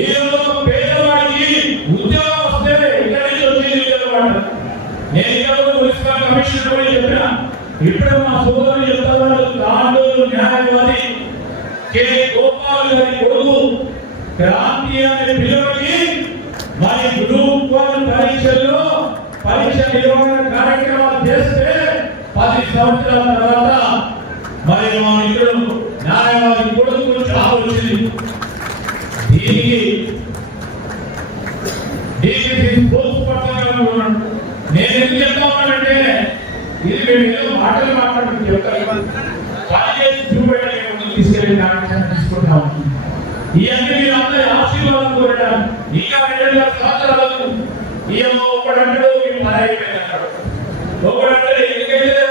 ఈరోజు పేదవాడికి ఉద్యోగం వస్తే ఇక్కడ నుంచి వచ్చేది ఉద్యోగం. నేను ఇక్కడ మున్సిపల్ కమిషనర్ కూడా చెప్పిన, ఇప్పుడు మా సోదరులు చెప్తారు, తాండూరు న్యాయవాది కె గోపాల్ గారి కొడుకు క్రాంతి అనే పిల్లలకి మరి గ్రూప్ 1 పరీక్షల్లో పరీక్ష నిర్వహణ కార్యక్రమాలు చేస్తే 10 సంవత్సరాల తర్వాత మరి మా మిత్రుడు న్యాయవాది కొడుకు జాబ్ వచ్చింది. దీనికి నేను ఎందుకు చెప్తా ఉన్నానంటే ఇది మేము ఏదో మాటలు మాట్లాడుతూ చెప్తాను, పని చేసి చూపెట్టడం తీసుకెళ్ళి తీసుకుంటాం. ఇవన్నీ మీరు అందరి ఆశీర్వాదం కోరడం. ఇంకా 2 సంవత్సరాలకు ఏమో ఒకడంటాడు మేము పని అయిపోయిందంటాడు, ఒకడంటాడు ఎందుకైతే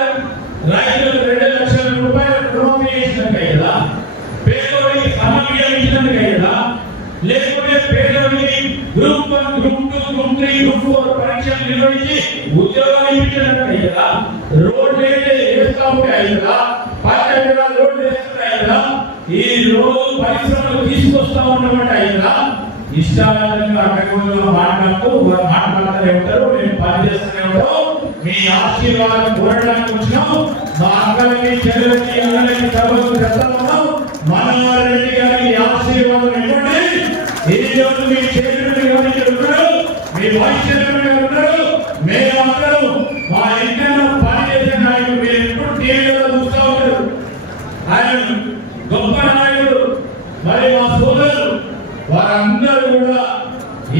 రైతులకు 2 లక్షల రూపాయలు రుణమాఫీ చేసినట్టు కదా, పేదోడికి సమన్వయం ఇచ్చినట్టు కదా, లేకపోతే పేదోడికి గ్రూప్ 1, గ్రూప్ 2, గ్రూప్ 3, గ్రూప్ 4 పరీక్షలు నిర్వహించి ఉద్యోగాలు ఇప్పించినట్టు కదా, రోడ్లు అయితే వేస్తూ ఉంటాయి కదా, 10 ఎకరాల రోడ్లు వేస్తున్నాయి కదా, ఈ రోజు పరిశ్రమలు తీసుకొస్తా ఉన్నమాట కదా. ఇష్టాలంగా అక్కడ మాట్లాడుతూనే ఉంటారు, మేము పనిచేస్తూనే ఉంటాం. మీ ఆశీర్వాదం కోరడానికి వచ్చినాం. మా అక్కలకి చెల్లెలకి అన్నలకి సభకు చెప్తాము, మనోహరెడ్డి గారికి ఆశీర్వాదం ఇవ్వండి. ఈ రోజు మీ చేతులు ఉన్నారు, మీ వైస్ చైర్మన్ గారు ఉన్నారు, మేమందరూ మా ఇంట్లో పనిచేసే నాయకులు. మీరు ఎప్పుడు టీవీలో చూస్తూ ఉంటారు, ఆయన గొప్ప నాయకుడు. మరి మా సోదరులు వారందరూ కూడా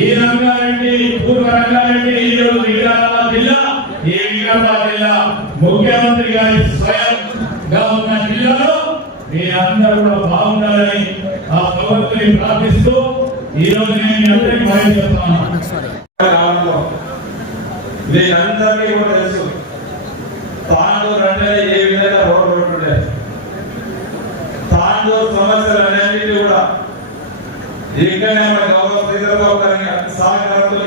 ఈ రంగారెడ్డి, పూర్వ రంగారెడ్డి, ఈరోజు వికారాబాద్ జిల్లా, ఈ వికారాబాద్ జిల్లా ముఖ్యమంత్రి గారి స్వయంగా ఉన్న జిల్లాలో మీరందరూ కూడా బాగుండాలని ఆ ప్రభుత్వాన్ని ప్రార్థిస్తూ ఈ రోజు నేను మీ అందరికీ మాట చెప్తాను. మీరందరికీ కూడా తెలుసు తాండూరు అంటే ఏ విధంగా రోడ్డు ఉంటుండే. తాండూరు సమస్యలు అనేవి కూడా ఇక్కడనే మన గౌరవ శ్రీధరబాబు గారి సహకారంతో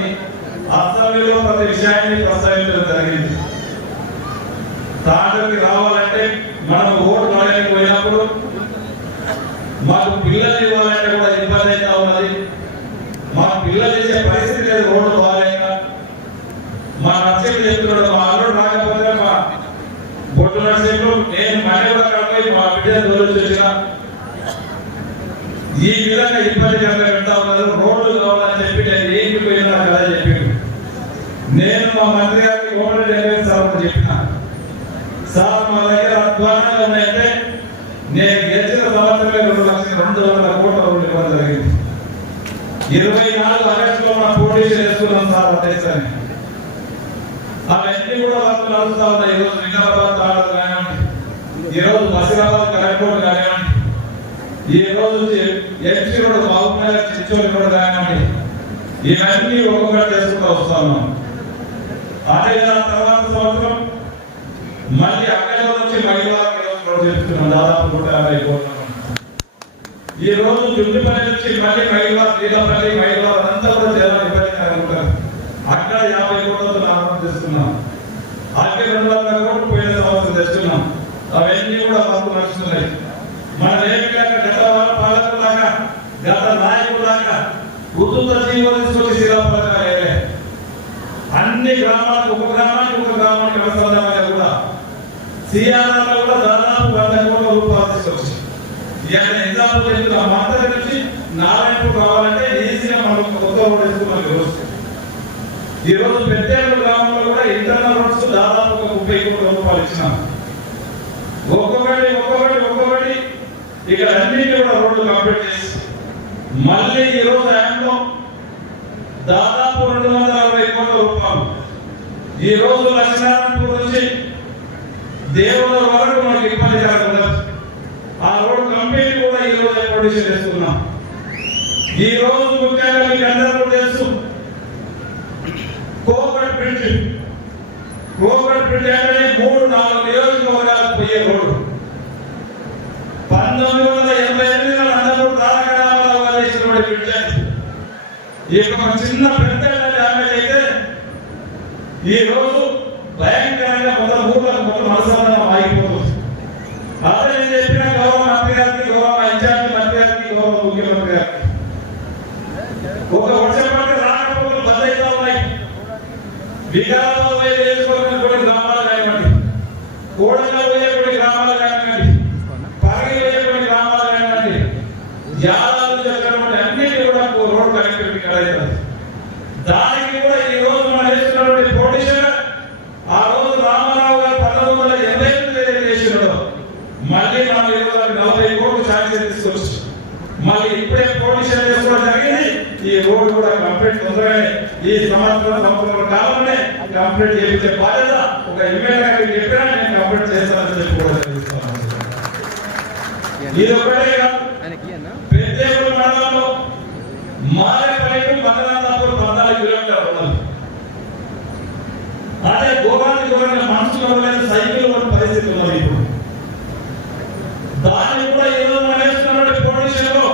అసెంబ్లీలో ప్రతి విషయాన్ని ప్రస్తావించడం జరిగింది. తాండూరుకి రావాలంటే మనం ఓటు వేయడానికి పోయినప్పుడు మాకు పిల్లలు ఇవ్వాలంటే కూడా ఇబ్బంది అవుతా ఉన్నది. మా పిల్లలు ఇచ్చే పరిస్థితి లేదు, రోడ్డు బాగాలేక. మా నర్సింగ్ చెప్తున్నాడు, మా అల్లుడు రాకపోతే మా బొట్టు నర్సింగ్లు నేను మళ్ళీ కూడా కడిపోయి మా బిడ్డను తోలిచి వచ్చిన ఈ విధంగా ఇబ్బందికరంగా పెడతా ఉన్నారు. రోడ్లు కావాలని చెప్పి నేను ఏంటి పోయినా కదా చెప్పాను. నేను మా మంత్రి గారికి ఓటర్ డెలివరీ సార్ చెప్పిన, సార్ మా దగ్గర అధ్వానంగా ఉన్నాయంటే నేను గెలిచిన సంవత్సరమే 2,200,000 కోట్ల రూపాయలు ఇవ్వడం జరిగింది. 24 ఆగస్టులో మనం పోటీ చేస్తున్నాం సార్ అధ్యక్షాన్ని. అవన్నీ కూడా వాళ్ళు నడుస్తా ఉన్నాయి. ఈరోజు వికారాబాద్ తాండూరు కానివ్వండి, ఈరోజు బసిరాబాద్ కలెక్టర్ కానివ్వండి, ఈ రోజు ఎంపీ రోడ్డు బాగున్నాయి, చిచ్చోలి రోడ్డు కానివ్వండి, ఇవన్నీ ఒక్కొక్కటి చేసుకుంటూ వస్తా ఉన్నాం. అదే తర్వాత సంవత్సరం మళ్ళీ అక్కడ నుంచి మహిళా రోడ్డు చేస్తున్నాం, దాదాపు 150 కోట్ల. ఈ రోజు జుట్టుపల్లి నుంచి మళ్ళీ మహిళా శ్రీరాపల్లి మహిళా అంతా కూడా చేయాలని ఇబ్బంది ఉంటారు. అక్కడ 50 కోట్లతో లాభం చేస్తున్నాం. అక్కడ 200 కోట్లు పోయిన సంవత్సరం తెస్తున్నాం. అవన్నీ కూడా మాకు నడుస్తున్నాయి. మన పాలకులాగా గత నాయకులాగా ఉత్తుత జీవనం తీసుకొచ్చి శ్రీరాపల్లి అన్ని గ్రామాలకు ఒక గ్రామానికి వ్యవసాయంగా కూడా సిఆర్ఆర్లో కూడా దాదాపు 100 కోట్ల రూపాయలు తీసుకొచ్చి ఎగ్జాంపుల్ ఆ మాత్రం నుంచి నారాయణపూర్ రావాలంటే ఈజీగా మనం కొత్త రోడ్ వేసుకున్నాం. ఈ రోజు పెద్దేరు గ్రామంలో కూడా ఇంటర్నల్ రోడ్స్ దాదాపు 30 కోట్ల రూపాయలు ఇచ్చినాం. ఒక్కొక్కటి ఇక్కడ అన్నింటి కూడా రోడ్లు కంప్లీట్ చేసి మళ్ళీ ఈ రోజు ఆయనలో దాదాపు 260 కోట్ల రూపాయలు ఈ రోజు లక్ష్మీనారాయణపూర్ నుంచి దేవుల వరకు మనకి ఇబ్బంది కలగదు. ఆ రోడ్ కంప్లీట్ కూడా ఈ రోజు ప్రొడ్యూస్ చేస్తున్నాం. ఈ రోజు ముఖ్యంగా మీకు అందరూ తెలుసు కోకట్ బ్రిడ్జ్ అంటే 3-4 నియోజకవర్గాలకు పోయే రోడ్డు. 1988లో నందమూరు తారక రామారావు గారు వేసినటువంటి బ్రిడ్జ్. ఇక ఒక చిన్న పెద్ద డ్యామేజ్ అయితే ఈ రోజు భయంకరంగా మొత్తం ఊర్లకు మొత్తం అనుసంధానం ఆగిపోతుంది. అదే నేను చెప్పిన గౌరవ మంత్రి గారికి, గౌరవ ఇన్ఛార్జి మంత్రి గారికి, గౌరవ ముఖ్యమంత్రి గారికి ఒక వర్షం పడితే రాకపోకలు బంద్ అవుతా ఉన్నాయి. వికారాబాద్ పోయే నియోజకవర్గం కొన్ని గ్రామాలు కానివ్వండి, కోడంగల్ పోయే కొన్ని గ్రామాలు కానివ్వండి, పరగి పోయే కొన్ని గ్రామాలు కానివ్వండి, యాదాలు చేసినటువంటి అన్నిటి కూడా రోడ్ కనెక్టివిటీ కలగదు. దానికి కూడా ఈ రోజు మనం చేస్తున్నటువంటి పొడిషన్ ఆ రోజు రామారావు గారు 1988 చేసినాడు. మళ్ళీ మనం 40 కోట్లు శాంక్షన్ తీసుకొచ్చు మళ్ళీ ఇప్పుడే పొడిషన్ చేసుకోవడం జరిగింది. ఈ రోడ్ కూడా కంప్లీట్ తొందరగానే ఈ సంవత్సరం కాలంలోనే కంప్లీట్ చేయించే బాధ్యత ఒక ఎమ్మెల్యే గారికి చెప్పినా నేను కంప్లీట్ చేస్తానని చెప్పి కూడా తెలుస్తున్నాను. ఇది ఒకటే కాదు, పెద్దేపల్లి మండలంలో మారేపల్లి మదనాపూర్ 14 కిలోమీటర్లు ఉన్నది. అదే ఘోరాన్ని మనుషులు సైకిల్ పరిస్థితి ఉన్నది. ఇప్పుడు దాన్ని కూడా ఏదో వేస్తున్నటువంటి పొడిషన్ లో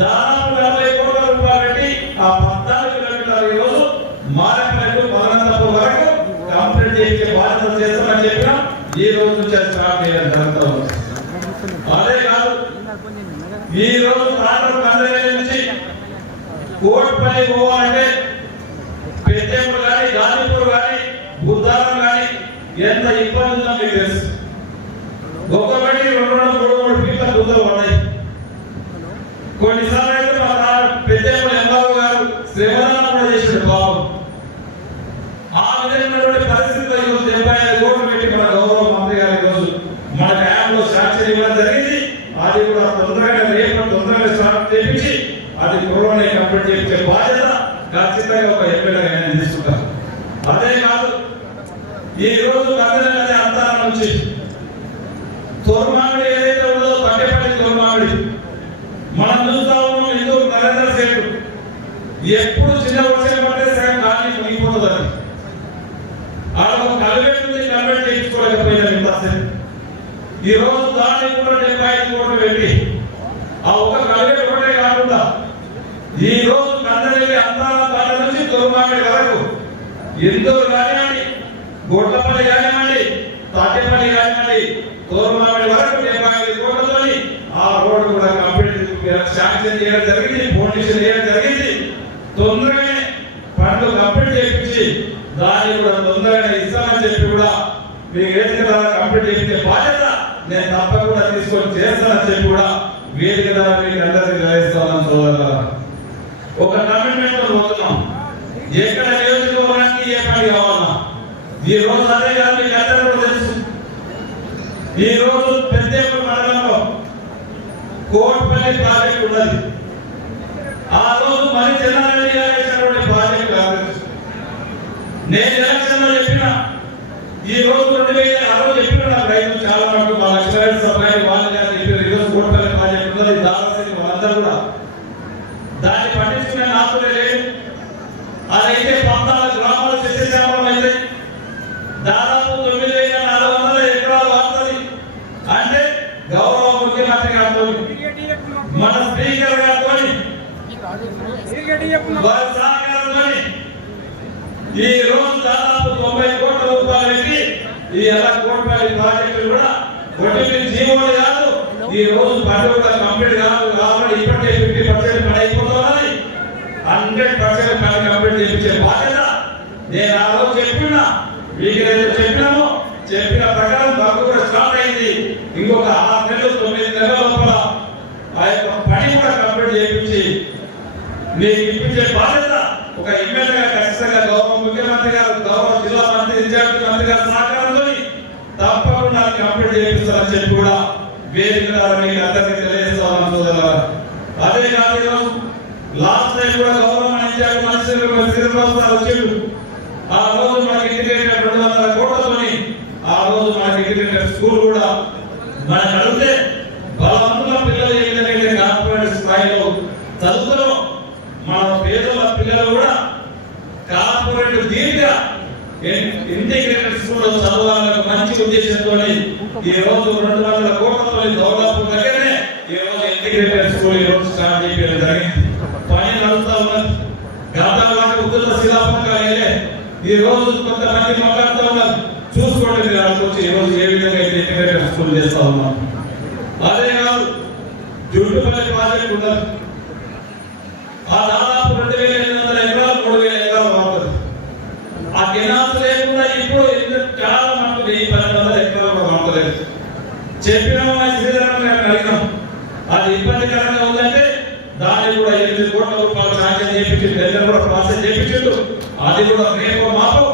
దాదాపు 40 కోట్ల రూపాయలు పెట్టి ఆ 14 కిలోమీటర్ల ఈ రోజు మారేపల్లి మదనాపూర్ వరకు కంప్లీట్ చేసే బాధ్యత చేస్తామని చెప్పినా ఈ రోజు నుంచి స్టార్ట్ చేయడం జరుగుతుంది. అదే కాదు, ఈ రోజు తాండూరు కందరేల నుంచి కోట్పల్లి పోవాలంటే పెద్దేపల్లి కానీ, గాజీపూర్ కానీ, బుద్ధారం కానీ ఎంత ఇబ్బంది ఉందో మీకు తెలుసు. ఒక్కొక్కటి 2-3 ఫీట్ల గుద్దలు పడ్డాయి. కొన్నిసార్లు అయితే మా పెద్దేపల్లి ఎంబాబు గారు శ్రమదానం కూడా చేసాడు బాబు. ఆ విధమైనటువంటి పరిస్థితిలో ఈరోజు 75 కోట్లు పెట్టి మన గౌరవ మంత్రి గారి రోజు మన డ్యాంలో శాంక్షన్ ఇవ్వడం జరిగింది. అది కూడా తొందరగా స్టార్ట్ చేయించి అది కరోనా కంప్లీట్ చేయించే బాధ్యత ఖచ్చితంగా ఒక ఎమ్మెల్యేగా నేను తీసుకుంటాను. అదే కాదు, ఈ రోజు కర్నూలు అంతరం నుంచి తోర్మామిడి ఏదైతే ఉందో పట్టేపల్లి తోర్మామిడి మనం చూస్తా ఉన్నాం. ఎందుకు నరేంద్ర సేటు ఎప్పుడు చిన్న వర్షం పడితే సగం కానీ మునిగిపోతుంది. అది అలా ఒక కల్వెట్ చేయించుకోలేకపోయినా ఇంత ఈ రోజు దాన్ని కూడా 75 కోట్లు పెట్టి ఆ ఒక కల్వెట్ ఒకటే కాకుండా ఈ రోజు కందరేలి అంతరాల నుంచి తోర్మామిడి వరకు ఎందుకు కానివ్వండి, గొడ్లపల్లి కానివ్వండి, తాటేపల్లి కానివ్వండి, తోర్మామిడి వరకు 75 కోట్లతో ఆ రోడ్డు కూడా కంప్లీట్ శాంక్షన్ చేయడం జరిగింది, ఫౌండేషన్ చేయడం జరిగింది. తొందరగానే పనులు కంప్లీట్ చేయించి దాన్ని కూడా తొందరగానే ఇస్తామని చెప్పి కూడా మీకు వేదిక ద్వారా కంప్లీట్ చేయించే బాధ్యత నేను తప్పకుండా తీసుకొని చేస్తానని చెప్పి కూడా వేదిక ద్వారా మీకు అందరికీ గ్రహిస్తానని సోదరులారా. ఒక కమిట్మెంట్ పోతున్నాం. ఎక్కడ నియోజకవర్గానికి ఏ పని కావాలన్నా ఈ రోజు అదే కాదు, మీకు అందరూ తెలుసు. ఈ రోజు పెద్దేపల్లి మండలంలో కోట్పల్లి ప్రాజెక్ట్ ఉన్నది. ఆ రోజు మరి చెన్నారెడ్డి గారు వేసినటువంటి ప్రాజెక్ట్ కాదు. నేను ఎలక్షన్ లో చెప్పిన ఈ రోజు 2006 చెప్పిన నాకు రైతులు చాలా మటుకు మా లక్ష్మీనారాయణ సభ్యులు వాళ్ళు చెప్పారు. ఈ రోజు కోట్పల్లి ప్రాజెక్ట్ ఉన్నది. దాదాపు వాళ్ళందరూ కూడా దాన్ని పట్టించుకునే నాకులే లేదు. అదైతే 14 గ్రామాలు శస్యశ్యామలం అయితే దాదాపు 9,400 ఎకరాలు వస్తుంది. అంటే గౌరవ ముఖ్యమంత్రి గారితో మన స్పీకర్ గారితో వారి సహకారంతో ఈ రోజు దాదాపు 90 కోట్ల రూపాయలు పెట్టి ఈ ఎలా కోట్పల్లి ప్రాజెక్టు కూడా ఒకటి జీవోలు కాదు. ఈ రోజు పని కూడా కంప్లీట్ కాదు కాబట్టి ఇప్పటికే 50% పని అయిపోతున్నది. 100% పని కంప్లీట్ చేయించే బాధ్యత నేను ఆ రోజు చెప్పినా మీకు చెప్పినాము. చెప్పిన ప్రకారం వర్క్ కూడా స్టార్ట్ అయింది. ఇంకొక 6 నెలలు 9 నెలల లోపల ఆ యొక్క పని కూడా కంప్లీట్ చేయించి మీకు ఇప్పించే బాధ్యత ఒక ఎమ్మెల్యేగా ఖచ్చితంగా గౌరవ ముఖ్యమంత్రి గారు, గౌరవ జిల్లా మంత్రి, ఇన్ఛార్జి మంత్రి గారి సహకారంతో తప్పకుండా కంప్లీట్ చేయిస్తారని చెప్పి కూడా వేదిక ద్వారా మీకు అందరికీ తెలియజేస్తామని సోదరులారా. అదే కాదు, లాస్ట్ టైం కూడా గౌరవ ఇన్ఛార్జి మంత్రి శ్రీనివాసరావు వచ్చాడు. ఆ రోజు మనకి ఇంటిగ్రేటెడ్ 200 కోట్లతోని ఆ రోజు మనకి ఇంటిగ్రేటెడ్ స్కూల్ కూడా మనకు అడిగితే బలవంతుల పిల్లలు ఏదైతే కార్పొరేట్ స్థాయిలో చదువుతారో మన పేదల పిల్లలు కూడా కార్పొరేట్ దీనిగా ఇంటిగ్రేటెడ్ స్కూల్లో చదవాలని మంచి ఉద్దేశంతో ఈ రోజు 200 కోట్లతో దౌలాపూర్ దగ్గరనే ఈ రోజు ఇంటిగ్రేటెడ్ స్కూల్ ఈ రోజు స్టార్ట్ చేయడం జరిగింది. పని నడుస్తా ఉన్నది. గతంలో ఉద్యోగ శిలాపకాలే ఈ రోజు కొంతమంది మాట్లాడుతూ ఉన్నారు. చూసుకోండి మీరు వచ్చి ఈ రోజు ఏ విధంగా ఇంటిగ్రేటెడ్ స్కూల్ చేస్తా ఉన్నాం. అదే కాదు జుట్టుపల్లి ప్రాజెక్ట్ ఉన్నది. ఆ దాదాపు 2800 ఎకరాలు 3000 ఎకరాలు వాడుతుంది. ఆ కెనాల్స్ లేకుండా ఇప్పుడు చాలా మనకు 1200 ఎకరాలు వాడలేదు. చెప్పినాము అడిగినాం. అది ఇబ్బందికరంగా ఉందంటే దాన్ని కూడా 8 కోట్ల రూపాయలు శాంక్షన్ చేయించి టెండర్ కూడా ప్రాసెస్ చేయించు. అది కూడా రేపు మాపు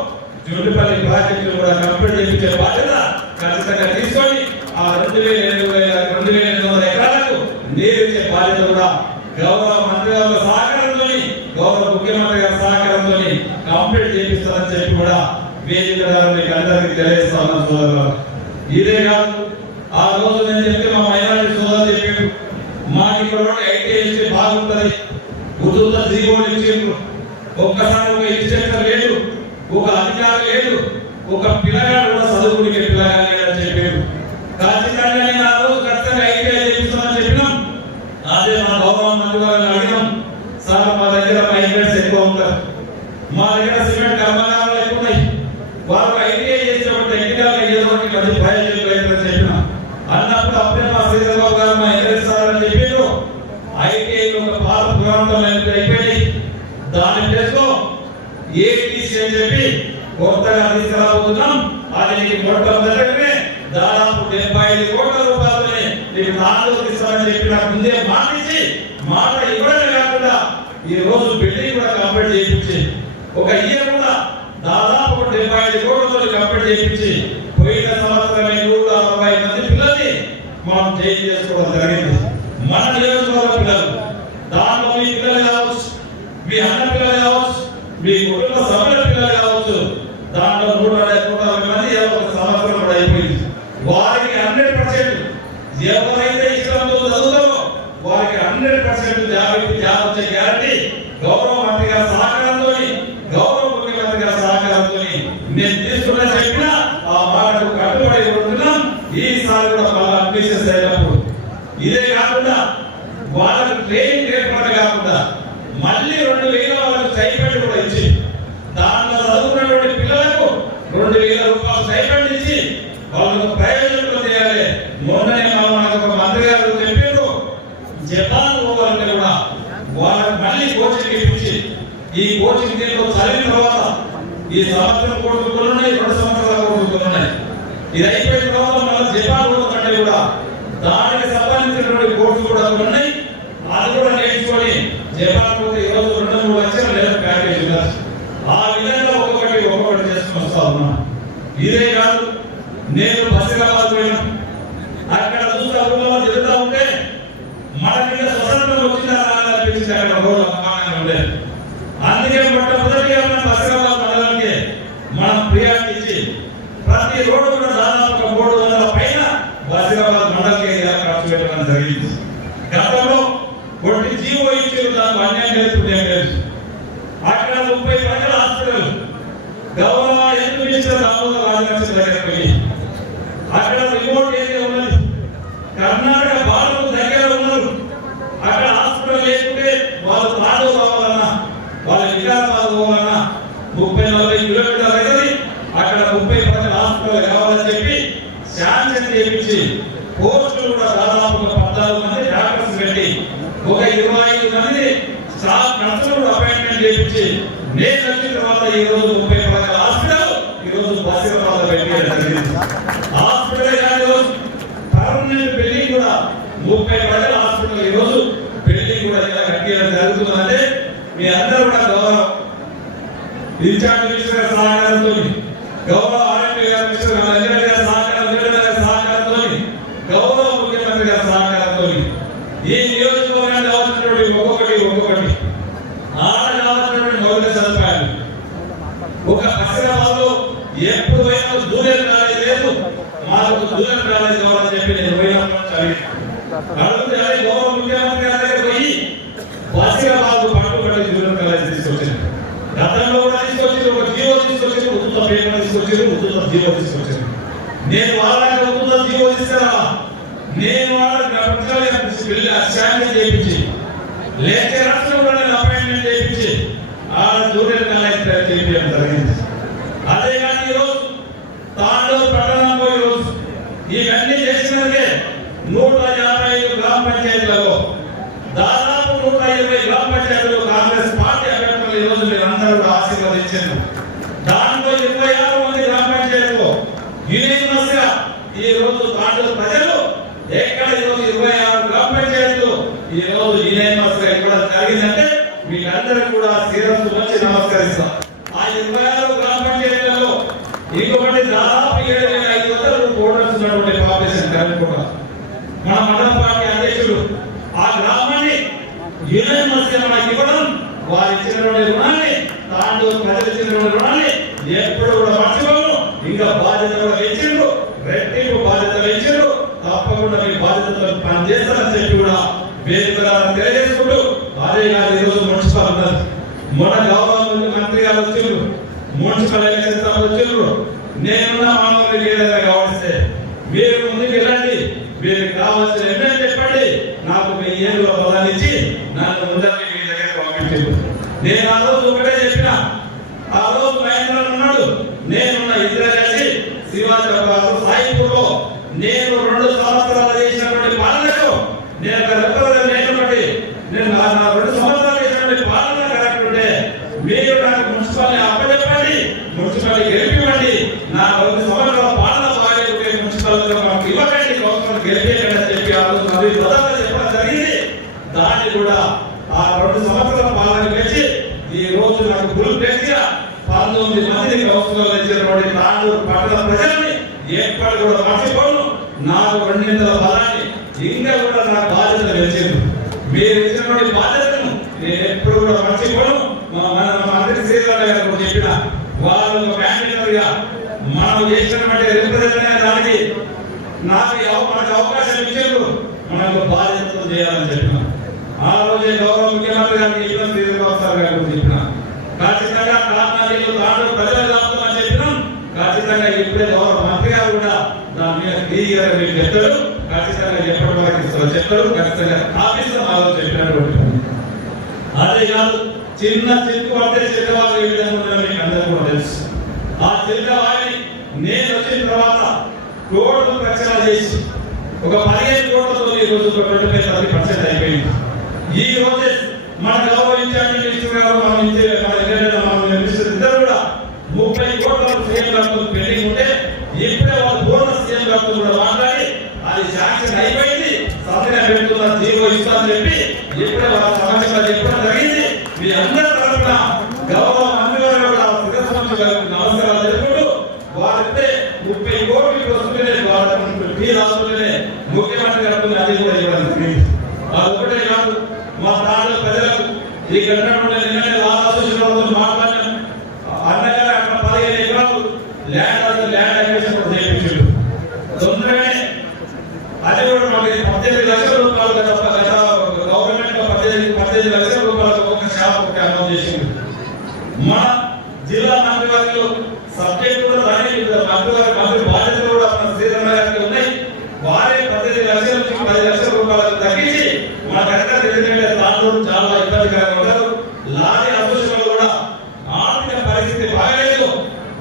జుట్టుపల్లి ప్రాజెక్టు కూడా కంప్లీట్ చేయించే బాధ్యత ఖచ్చితంగా తీసుకొని ఆ 2800 ఎకరాలకు నీరు ఇచ్చే బాధ్యత కూడా గౌరవ మంత్రి గారి సహకారంతో గౌరవ ముఖ్యమంత్రి గారి సహకారంతో కంప్లీట్ చేపిస్తారని చెప్పి కూడా వేదిక మీకు అందరికీ తెలియజేస్తాను సోదరులు. ఇదే కాదు ఆ రోజు నేను చెప్తే మా మైనారిటీ సోదరులు చెప్పారు మాకు ఇక్కడ ఐటీ ఇస్తే బాగుంటది. ఉద్యోగ జీవోలు ఇచ్చిండ్రు. ఒక్కసారి ఒక ఇన్స్ట్రక్టర్ లేదు, ఒక అధికారి లేదు, ఒక పిల్లగాడు కూడా చదువుకునే పిల్లగాడు లేదని చెప్పారు. ఖచ్చితంగా నేను ఆ రోజు ఖచ్చితంగా ఐటీ చేపిస్తామని చెప్పినాం. అదే మన గౌరవ మంత్రి గారిని అడిగినాం. సార్ మా దగ్గర మైగ్రెంట్స్ ఎక్కువ ఉంటారు, మా దగ్గర సిమెంట్ కర్మాగారాలు ఎక్కువ ఉన్నాయి, వారు ఐటీఐ చేసేటప్పుడు టెక్నికల్ ఏదో ఒకటి మంచి ప్రయోజనం లేదని చెప్పినా అన్నప్పుడు అప్పుడే మా శ్రీధరబాబు గారు మా ఎన్ఎస్ సార్ అని చెప్పారు. ఐటీఐ ఒక పాత పురాణం అయిపోయి దాని ప్లేస్ లో ఏటీసీ అని చెప్పి కొత్తగా తీసుకురాబోతున్నాం. అది మొట్టమొదటినే దాదాపు 75 కోట్ల రూపాయలని మీకు నాలుగు ఇస్తామని చెప్పి నాకు ముందే మాటించి మాట ఇవ్వడమే కాకుండా ఈ రోజు బిల్డింగ్ కూడా కంప్లీట్ చేయించి ఒక ఇయర్ కూడా దాదాపు 75 కోట్లతో కంప్లీట్ చేయించి పోయిన సంవత్సరం 160 మంది పిల్లల్ని మనం జైలు చేసుకోవడం జరిగింది. మన నియోజకవర్గ పిల్లలు దాంట్లో మీ పిల్లలు కావచ్చు, మీ అన్న పిల్లలు కావచ్చు, మీ కుటుంబ సభ్యుల పిల్లలు కావచ్చు, దాంట్లో 160 మంది ఒక సంవత్సరం కూడా అయిపోయింది. వారికి 100% ఎవరైతే ఇష్టంతో చదువుతారో వారికి 100% జాబ్ వచ్చే గ్యారంటీ గౌరవ మంత్రి గారి సహకారంతో గౌరవ ముఖ్యమంత్రి గారి సహకారంతో నేను తీసుకున్న చెప్పిన ఆ మాటకు కట్టుబడి ఉంటున్నాం. ఈసారి కూడా మళ్ళీ అడ్మిషన్స్ అయినప్పుడు ఇదే కాకుండా వాళ్ళకి ట్రైనింగ్ లేకుండా కాకుండా మళ్ళీ 2000 వాళ్ళకి స్టైపెండ్ కూడా ఇచ్చి దాంట్లో చదువుకున్నటువంటి పిల్లలకు 2000 రూపాయలు స్టైపెండ్ ఇచ్చి వాళ్ళకు ప్రయోజనం చేయాలి. మొన్ననే మనకు ఒక మంత్రి గారు చెప్పారు జపాన్ పోవాలంటే కూడా వాళ్ళకి మళ్ళీ కోచింగ్ ఇప్పించి ఈ కోచింగ్ దీంట్లో చదివిన తర్వాత ఈ సంవత్సరం కోర్సులు ఉన్నాయి, 2 సంవత్సరాల కోర్సులు ఉన్నాయి. ఇది అయిపోయిన తర్వాత మళ్ళీ జపాన్ పోతుంటే కూడా దానికి సంబంధించినటువంటి కోర్సులు కూడా ఉన్నాయి. అది కూడా నేర్చుకొని జపాన్ పోతే ఈ రోజు 2-3 లక్షలు లేదా ప్యాకేజ్ ఉన్నారు. ఆ విధంగా ఒక్కొక్కటి చేసుకుని వస్తా ఉన్నాం. ఇదే కాదు నేను బసిరాబాద్ పోయినా అక్కడ చూస్తే ఊళ్ళో తిరుగుతూ ఉంటే మనకి స్వతంత్రం వచ్చిందా అనిపించింది. అక్కడ రోడ్లు అపాయంగా ఉండేది. అందుకే మొట్టమొదటిగా మన బసిరాబాద్ మండలానికి మనం ప్రియారిటీ ఇచ్చి ప్రతి రోడ్డు కూడా దాదాపు 300 పైన బసిరాబాద్ మండలికి ఖర్చు పెట్టడం జరిగింది. గతంలో కొట్టి జీవో ఇచ్చి దానికి అన్యాయం లేదు. అక్కడ 30 ప్రజల హాస్పిటల్ గౌరవ ఎందుకు మినిస్టర్ దామోదర్ రాజలక్ష్మి దగ్గరికి పోయి అక్కడ రిమోట్ ఏరియా ఉన్నది, కర్ణాటక బార్డర్ దగ్గర ఉన్నారు. అక్కడ హాస్పిటల్ లేకుంటే వాళ్ళు తాడు కావాలన్నా వాళ్ళ వికారాబాద్ పోవాలన్నా 30-40 కిలోమీటర్ల దగ్గర అక్కడ 30 ప్రజల హాస్పిటల్ కావాలని చెప్పి శాంక్షన్ చేయించి పోస్టులు కూడా దాదాపు 14 మంది డాక్టర్స్ పెట్టి ఒక 25 మంది స్టాఫ్ నర్సులు అపాయింట్మెంట్ చేయించి నేను వచ్చిన తర్వాత ఈ రోజు 30 ప్రజల హాస్పిటల్ ఈ రోజు బసిరాబాద్ పెట్టడం జరిగింది. హాస్పిటల్ పర్మనెంట్ బిల్డింగ్ కూడా 30 ప్రజల హాస్పిటల్ ఈ రోజు బిల్డింగ్ కూడా ఇలా కట్టేయడం జరుగుతుందంటే మీ అందరూ కూడా గౌరవ ఇన్ఛార్జ్ మినిస్టర్ సహకారంతో గౌరవ ఆర్ఎంపీ గారి మినిస్టర్ గారి సహకారంతో గౌరవ ముఖ్యమంత్రి గారి సహకారంతో ఈ నియోజకవర్గానికి కావాల్సినటువంటి ఒక్కొక్కటి ఆడ కావాల్సినటువంటి మౌలిక సదుపాయాలు ఒక హైదరాబాద్లో ఎప్పుడు పోయినా జూనియర్ కాలేజ్ లేదు, మాకు జూనియర్ కాలేజ్ కావాలని చెప్పి నేను పోయినప్పుడు అడిగితే గౌరవ ముఖ్యమంత్రి గారి దగ్గర పోయి హైదరాబాద్ పట్టుబడి జూనియర్ కాలేజ్ తీసుకొచ్చింది. గతంలో కూడా తీసుకొచ్చి ఒక జీవో తీసుకొచ్చి ఉత్తుత పేరు తీసుకొచ్చి ఉత్తుత జీవో తీసుకొచ్చింది. నేను వాళ్ళకి ఉత్తుత జీవో తీసుకురా, నేను వాళ్ళకి వెళ్ళి శాంక్షన్ చేయించి లెక్చరర్స్ కూడా నేను అపాయింట్మెంట్ చేయించి ఆ జూనియర్ కాలేజ్ చేయించడం జరిగింది. అదే కానీ ఈరోజు తాండూరు పట్టణం పోయి రోజు ఇవన్నీ చేసినదే 155 గ్రామ పంచాయతీలలో దాదాపు 120 గ్రామ పంచాయతీలు కాంగ్రెస్ పార్టీ అభ్యర్థులు ఈ రోజు మీరు అందరూ ఆశీర్వదించారు. దాంట్లో 26 మంది గ్రామ పంచాయతీలు యూనివర్సిటీగా ఈ రోజు తాండూరు ప్రజలు ఎక్కడ ఈ రోజు 26 గ్రామ పంచాయతీలు ఈ రోజు యూనివర్సిటీగా ఇవ్వడం జరిగిందంటే మీకందరూ కూడా శిరస్సు వచ్చి నమస్కరిస్తాం. ఆ 26 గ్రామ పంచాయతీలలో ఇంకొకటి దాదాపు 7,500 ఓటర్స్ ఉన్నటువంటి పాపులేషన్ కనుక మన మండల పార్టీ అధ్యక్షుడు ఆ గ్రామాన్ని యూనివర్సిటీ మనకి ఇవ్వడం, వారు ఇచ్చినటువంటి రుణాన్ని తాండూరు ప్రజలు ఇచ్చినటువంటి రుణాన్ని ఎప్పుడు కూడా మర్చిపోను. ఇంకా బాధ్యత కూడా పెంచిండ్రు, రెట్టింపు బాధ్యత పెంచిండ్రు. తప్పకుండా మీ బాధ్యతలు పనిచేస్తారని చెప్పి కూడా వేదికగా తెలియజేసుకుంటూ అదే కాదు ఈరోజు మున్సిపల్ ఉన్నారు. మొన్న గౌరవ మంత్రి గారు వచ్చిండ్రు, మున్సిపల్ ఎలక్షన్ వచ్చిండ్రు. నేనున్న మామూలు లీడర్గా కావలిస్తే మీరు ముందుకు వెళ్ళండి, మీరు కావాల్సిన ఎమ్మెల్యే చెప్పండి, నాకు 1000 ఏళ్ళ బలాన్ని ఇచ్చి నన్ను ముందరికి మీ దగ్గర పంపించారు. నేను ఆ రోజు ఒకటే చెప్పిన, ఆ రోజు మహేంద్ర ఉన్నాడు, నేనున్న ఇద్దరు కలిసి శివాజీ సాయిపూర్లో నేను 2 సంవత్సరాలు చేసినటువంటి పాలనకు నేను నేను 2 సంవత్సరాలు చేసినటువంటి పాలన కరెక్ట్ ఉంటే మీరు నాకు మున్సిపల్ అప్పచెప్పండి, మున్సిపల్ గెలిపివ్వండి. నా 2 సంవత్సరాల పాలన బాగాలేకుంటే మున్సిపల్ మాకు ఇవ్వకండి, సంవత్సరాలు గెలిపేయండి అని చెప్పి ఆ రోజు నది ప్రధాన చెప్పడం జరిగింది. దాన్ని కూడా ఆ 2 సంవత్సరాల పాలన పెంచి ఈ రోజు నాకు గురు పెంచి 19 మందిని కౌన్సిలర్లు ఇచ్చినటువంటి తాండూరు పట్టణ ప్రజల్ని ఎక్కడ కూడా మర్చిపోను. నాకు 2 బలాన్ని ఇంకా కూడా నా బాధ్యత పెంచింది. మీరు ఇచ్చినటువంటి బాధ్యతను నేను ఎప్పుడు కూడా మర్చిపోను. అందరికి శ్రీరామ గారు చెప్పిన వాళ్ళు క్యాండిడేట్గా మనం చేసినటువంటి రిప్రజెంట్ దానికి మనకు అవకాశం ఇచ్చారు, మనకు బాధ్యతలు చేయాలని చెప్పిన. ఆ రోజే గౌరవ ముఖ్యమంత్రి గారికి శ్రీరామ గారు చెప్పిన ఖచ్చితంగా కారణాలు తాండూరు ప్రజలు కాపుతామని చెప్పినాం. ఖచ్చితంగా ఇప్పుడే గౌరవ మంత్రి గారు కూడా దాని మీద క్లియర్ మీకు చెప్తారు, ఖచ్చితంగా ఎప్పటి వరకు చెప్తారు, ఖచ్చితంగా ఆఫీసులో ఆ రోజు చెప్పినటువంటి. అదే కాదు చిన్న చిక్కు అంటే చిన్నవాళ్ళు ఏ విధంగా ఉన్నారో మీకు అందరూ కూడా తెలుసు. ఆ చిన్నవాడిని నేను వచ్చిన తర్వాత కోట్లు ప్రచారం చేసి ఒక 15 కోట్లతో ఈ రోజు 25% అయిపోయింది. ఈ రోజే మన గౌరవించాలి మినిస్టర్ గారు, మన మినిస్టర్ ఇద్దరు కూడా 30 కోట్ల సీఎం గారితో పెండింగ్ ఉంటే ఇప్పుడే వాళ్ళు బోనస్ సీఎం గారితో కూడా మాట్లాడి అది శాంక్షన్ అయిపోయింది, సంతకం పెడుతున్న జీవో ఇస్తామని చెప్పి ఇప్పుడే వాళ్ళ సమస్యలు చెప్పడం జరిగింది. మీ అందరి తరఫున గౌరవ మంత్రి గారు కూడా నమస్కారాలు తెలుపుకుంటూ వారితే 30 కోట్లు వస్తుంటే ముఖ్యమంత్రి గారు అది కూడా ఇవ్వడం జరిగింది. అదొకటే కాదు, మా తాండూరు ప్రజలకు ఈ ఘటన ఆలోచన మాట్లాడిన అన్నగారు అక్కడ 15 ఎకరాలు ల్యాండ్ అక్విజిషన్ కూడా చేయించారు. తొందరగానే అది కూడా మనకి 18 లక్షల రూపాయలు తప్ప గవర్నమెంట్ 18 లక్షల రూపాయలకు ఒక షాప్ ఒకటి అనౌన్స్ చేసింది. మన జిల్లా మంత్రివర్గంలో సబ్జెక్ట్ కూడా మంత్రి బాధ్యతలు కూడా మన శ్రీరామ గారికి ఉన్నాయి. వారే 15 లక్షల నుంచి 10 లక్షల రూపాయలకు తగ్గించి మన కరెక్ట్ ఎందుకంటే తాండూరు చాలా ఇబ్బందికరంగా ఉంటారు. లారీ అసోసియేషన్ కూడా ఆర్థిక పరిస్థితి బాగలేదు,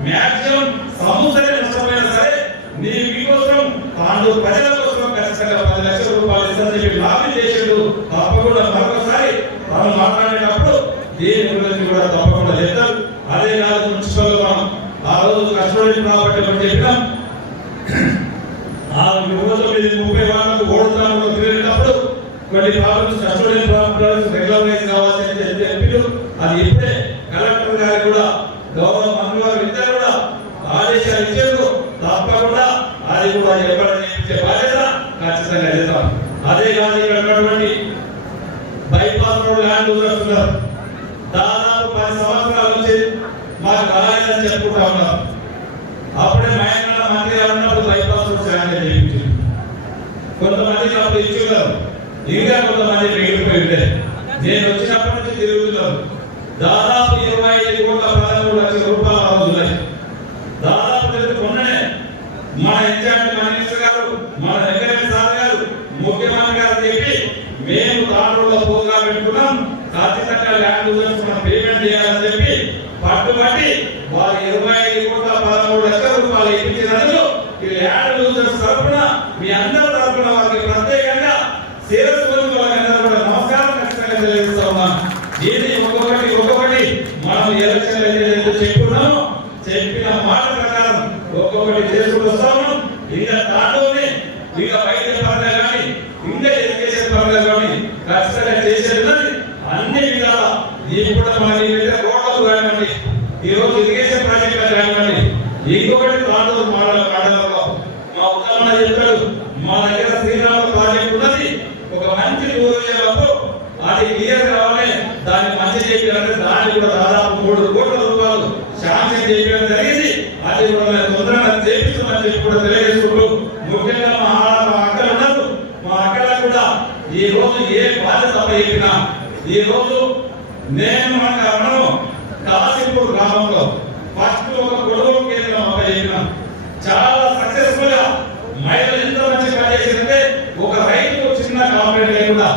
మ్యాక్సిమం సముద్రం నష్టపోయినా సరే మీకోసం తాండూరు ప్రజల కోసం ఖచ్చితంగా 10 లక్షల రూపాయలు ఇస్తారని చెప్పి లాభీ చేసాడు. తప్పకుండా మరొకసారి మనం మాట్లాడేటప్పుడు దీని గురించి కూడా తప్పకుండా చెప్తారు. అదే కాదు మున్సిపల్ మనం ఆ రోజు కష్టపడి కాబట్టి చెప్పినాం. ఆ రోజు 30 వాళ్ళకు ఓడుతున్నాము తిరిగేటప్పుడు కొన్ని ప్రాబ్లమ్స్ కష్టపడిన ప్రాబ్లమ్స్ రెగ్యులరైజ్ కావాల్సి చెప్పి అది ఇప్పుడే కలెక్టర్ గారు కూడా గౌరవ మంత్రి గారు ఇద్దరు కూడా ఆదేశాలు ఇచ్చారు. తప్పకుండా అది కూడా ఎవరైనా ఇచ్చే బాధ్యత ఖచ్చితంగా చేస్తాం. అదే కాదు ఇక్కడ బైపాస్ రోడ్ ల్యాండ్ వస్తున్నారు. దాదాపు 10 సంవత్సరాల నుంచి మా కాలేదని చెప్పుకుంటా ఉన్నారు. అప్పుడే మహేంద్ర మంత్రి గారు ఉన్నప్పుడు బైపాస్ రోడ్ శాంక్షన్ చేయించారు. కొంతమందికి అప్పుడు ఇచ్చున్నారు, ఇంకా కొంతమంది మిగిలిపోయి ఉండే. నేను వచ్చినప్పటి నుంచి తిరుగుతున్నాను. దాదాపు 25 కోట్ల 13 లక్షల రూపాయలు అవుతున్నాయి. దాదాపు మొన్ననే మన ఇన్ఛార్జ్ మినిస్టర్ గారు, మన వెంకయ్య సార్ గారు, ముఖ్యమంత్రి గారు చెప్పి మేము తాండూరులో ప్రోగ్రాం పెట్టుకున్నాం, ఖచ్చితంగా ల్యాండ్ యూజర్స్ మనం పేమెంట్ చేయాలని చెప్పి పట్టుబట్టి వాళ్ళు 25 కోట్ల 13 లక్షల రూపాయలు ఇప్పించినందుకు ఈ ల్యాండ్ యూజర్స్ తరఫున మీ అందరి తరఫున వారికి ప్రత్యేకంగా శిరస్సు వాళ్ళందరూ కూడా నమస్కారం ఖచ్చితంగా తెలియజేస్తా ఉన్నాం. దీన్ని ఒక్కొక్కటి మనం ఎలక్షన్ అయితే చెప్పుకున్నాము, చెప్పిన మాట ప్రకారం ఒక్కొక్కటి చేసుకుంటూ వస్తాము. ఇంకా దాంట్లోనే ఇంకా వైద్య పరంగా కానీ ఇంకా ఎడ్యుకేషన్ పరంగా కానీ ఖచ్చితంగా చేసేది అన్ని విధాల. ఇప్పుడు మన రోడ్లు కానివ్వండి, ఈ రోజు ఇరిగేషన్ ప్రాజెక్టులు కానివ్వండి, ఇంకొకటి తాండూరు మండలంలో మా ఉత్తమ చెప్పారు, మా దగ్గర శ్రీరామ ప్రాజెక్ట్ ఉన్నది. ఒక మంచి టూరిజం అది క్లియర్ కావాలి, దాన్ని మంచి చేయాలంటే దాన్ని కూడా దాదాపు 3 కోట్ల రూపాయలు శాంక్షన్ చేయడం జరిగింది. అది కూడా తొందరగా చేపిస్తామని చెప్పి కూడా తెలియజేసుకుంటూ, ముఖ్యంగా మా అక్కలు ఉన్నారు, మా అక్కలకు కూడా ఈ రోజు ఏ బాధ్యత చెప్పినా, ఈ రోజు నేను మనము కాశీపూర్ గ్రామంలో ఫస్ట్ ఒక కొనుగోలు కేంద్రం చెప్పినాం. చాలా సక్సెస్ఫుల్ గా మహిళలు ఎంత మంచి పని చేసిందంటే ఒక రైతు చిన్న కాంప్లైంట్ లేకుండా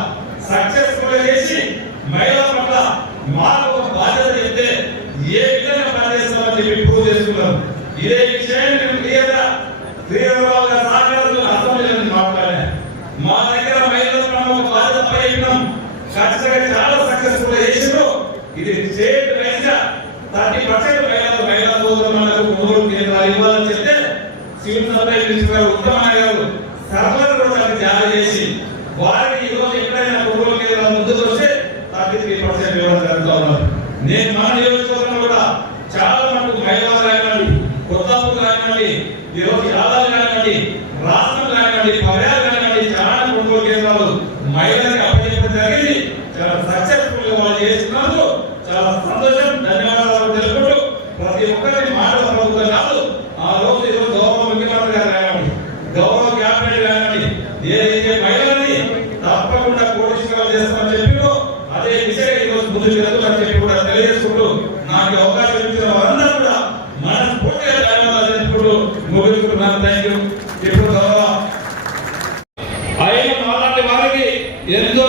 సక్సెస్ఫుల్ గా చేసి మహిళల పట్ల మాకు ఒక బాధ్యత చెప్తే ఏ విధంగా పనిచేస్తామని చెప్పి ప్రూవ్ చేసుకున్నాం. ఇదే విషయాన్ని నేను క్లియర్గా సహకారంతో అసెంబ్లీలో మాట్లాడాను. మా దగ్గర మహిళలకు మనం ఒక బాధ్యత చెప్పినాం, ఖచ్చితంగా చాలా సక్సెస్ఫుల్ గా చేసిండ్రు. ఇది స్టేట్ వైజ్ 30% మహిళా సోదరులకు కొనుగోలు కేంద్రాలు ఇవ్వాలని చెప్తే సివిల్ సప్లై మినిస్టర్ గారు ఉత్తమయ్య గారు సర్వర్ కూడా జారీ చేసి వారికి ఈ రోజు ఎక్కడైనా కొనుగోలు కేంద్రాలు ముందుకు వస్తే 33% ఇవ్వడం జరుగుతూ ఉన్నారు. నేను మన నియోజకవర్గంలో కూడా చాలా మటుకు మహిళలు కానివ్వండి, కొత్తపూర్ కానివ్వండి, ఈ రోజు యాదాలు కానివ్వండి, రాష్ట్రం కానివ్వండి, పర్యాలు కానివ్వండి, చాలా కొనుగోలు కేంద్రాలు మహిళలకు అప్పచెప్పడం జరిగింది. చాలా సక్సెస్ఫుల్ గా వాళ్ళు చేస్తున్నారు. చాలా సంతోషం, ధన్యవాదాలు తెలుపుకుంటూ ప్రతి ఒక్కరి మాట ప్రభుత్వం కాదు. ఆ రోజు ఈరోజు గౌరవ ముఖ్యమంత్రి గారు కానివ్వండి, గౌరవ క్యాబినెట్ కానివ్వండి, ఏదైతే మహిళల్ని తప్పకుండా కోటీశ్వరం చేస్తామని చెప్పినో అదే విషయం ఈరోజు ముందుకు వెళ్తుందని చెప్పి కూడా తెలియజేసుకుంటూ నాకు అవకాశం ఇచ్చిన వారందరూ కూడా మనస్ఫూర్తిగా ధన్యవాదాలు తెలుపుకుంటూ ముగించుకుంటున్నాను. Thank you. ఇప్పుడు గౌరవ అయిన మాలాంటి వారికి ఎంతో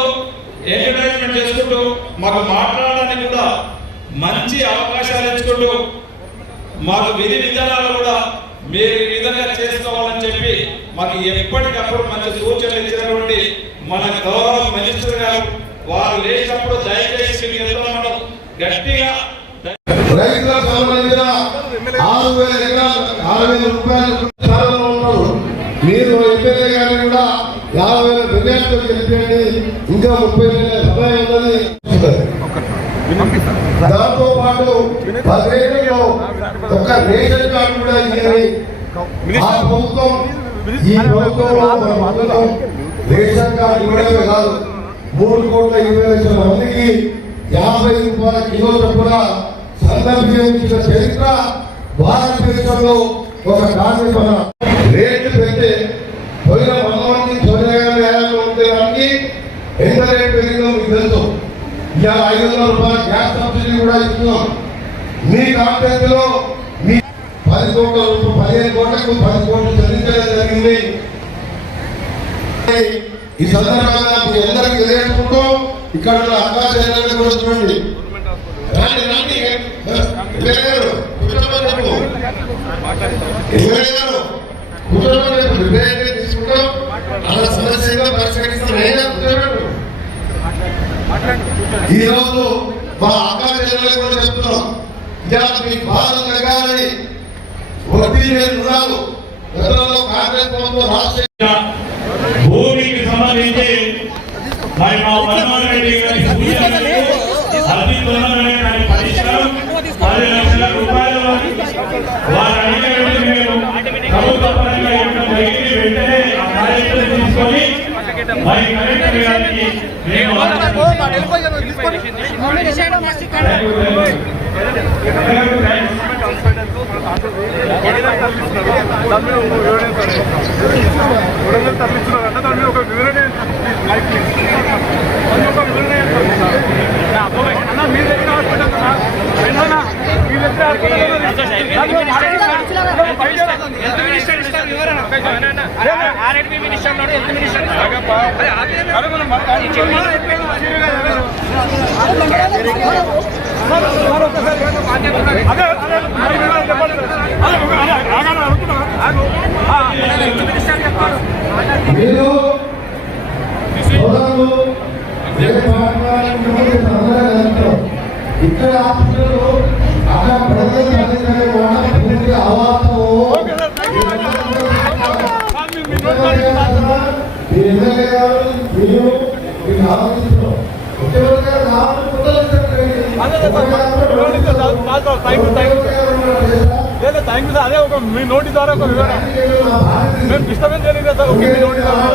ఎంటర్టైన్మెంట్ చేసుకుంటూ మాకు మాట్లాడడానికి కూడా మంచి అవకాశాలు ఇచ్చుకుంటూ మాకు విధి విధానాలు కూడా మీరు ఈ విధంగా చేసుకోవాలని చెప్పి మాకు ఎప్పటికప్పుడు మంచి సూచనలు ఇచ్చినటువంటి మన గౌరవ మినిస్టర్ గారు వారు లేచినప్పుడు దయచేసి మనం గట్టిగా రైతులకు సంబంధించిన 6,000 ఎకరాలు 6,000 రూపాయలు ఉన్నారు. మీరు ఎమ్మెల్యే గారిని కూడా 50,000 బిర్యానీతో గెలిపేయండి, ఇంకా 30,000 రూపాయలు ఉన్నది. దాంతో పాటు 10 ఏళ్లలో ఒక రేషన్ కార్డు కూడా ఇవ్వాలి. ఆ ప్రభుత్వం ఈ ప్రభుత్వంలో మన మండలం రేషన్ కార్డు ఇవ్వడమే కాదు, 3,20,00,000 మందికి 50 రూపాయల కిలో చొప్పున సందర్భించిన చరిత్ర భారతదేశంలో ఒక కాంగ్రెస్ మన రేట్లు పెడితే పోయిన 100 సోనియా గాంధీ హయాంలో ఉండేవారికి ఎంత రేటు పెరిగిందో మీకు తెలుసు. ఇలా 500 రూపాయల గ్యాస్ సబ్సిడీ కూడా ఇస్తున్నాం. మీ కాంగ్రెస్ లో మీ 10 కోట్ల రూపాయలు 15 కోట్లకు 10 కోట్లు చెల్లించడం జరిగింది. ఈ సందర్భంగా మీ అందరికీ తెలియజేసుకుంటూ ఇక్కడ అక్కాచెల్లెలను కూడా చూడండి. తీసుకుంటాం అలా సమస్యగా పరిష్కరిస్తాం. ఈ రోజు మా అక్కాచెల్లెలకు కూడా చెప్తున్నాం, ఇలా మీ బాధలు తగ్గాలని వడ్డీ లేని రుణాలు గతంలో కాంగ్రెస్ ప్రభుత్వం రాష్ట్ర భూమికి సంబంధించి మరి మా వనమాల రెడ్డి గారి అతి తొందరగానే దాని పరిష్కారం 10 లక్షల రూపాయలు వారు అడిగిన ప్రభుత్వ పరంగా ఇవ్వడం జరిగింది. వెంటనే ఆ కార్యక్రమం తీసుకొని మరి కలెక్టర్ గారికి నేను మీరు సోదరులు ఇక్కడ హాస్పిటల్ అక్కడ ప్రజలు పూర్తిగా అవాస్తవం అదే ఒక మీ నోటి ద్వారా ఒక వివరణ మేము డిస్టర్బెన్స్ చేయలేదు సార్. నోటి ద్వారా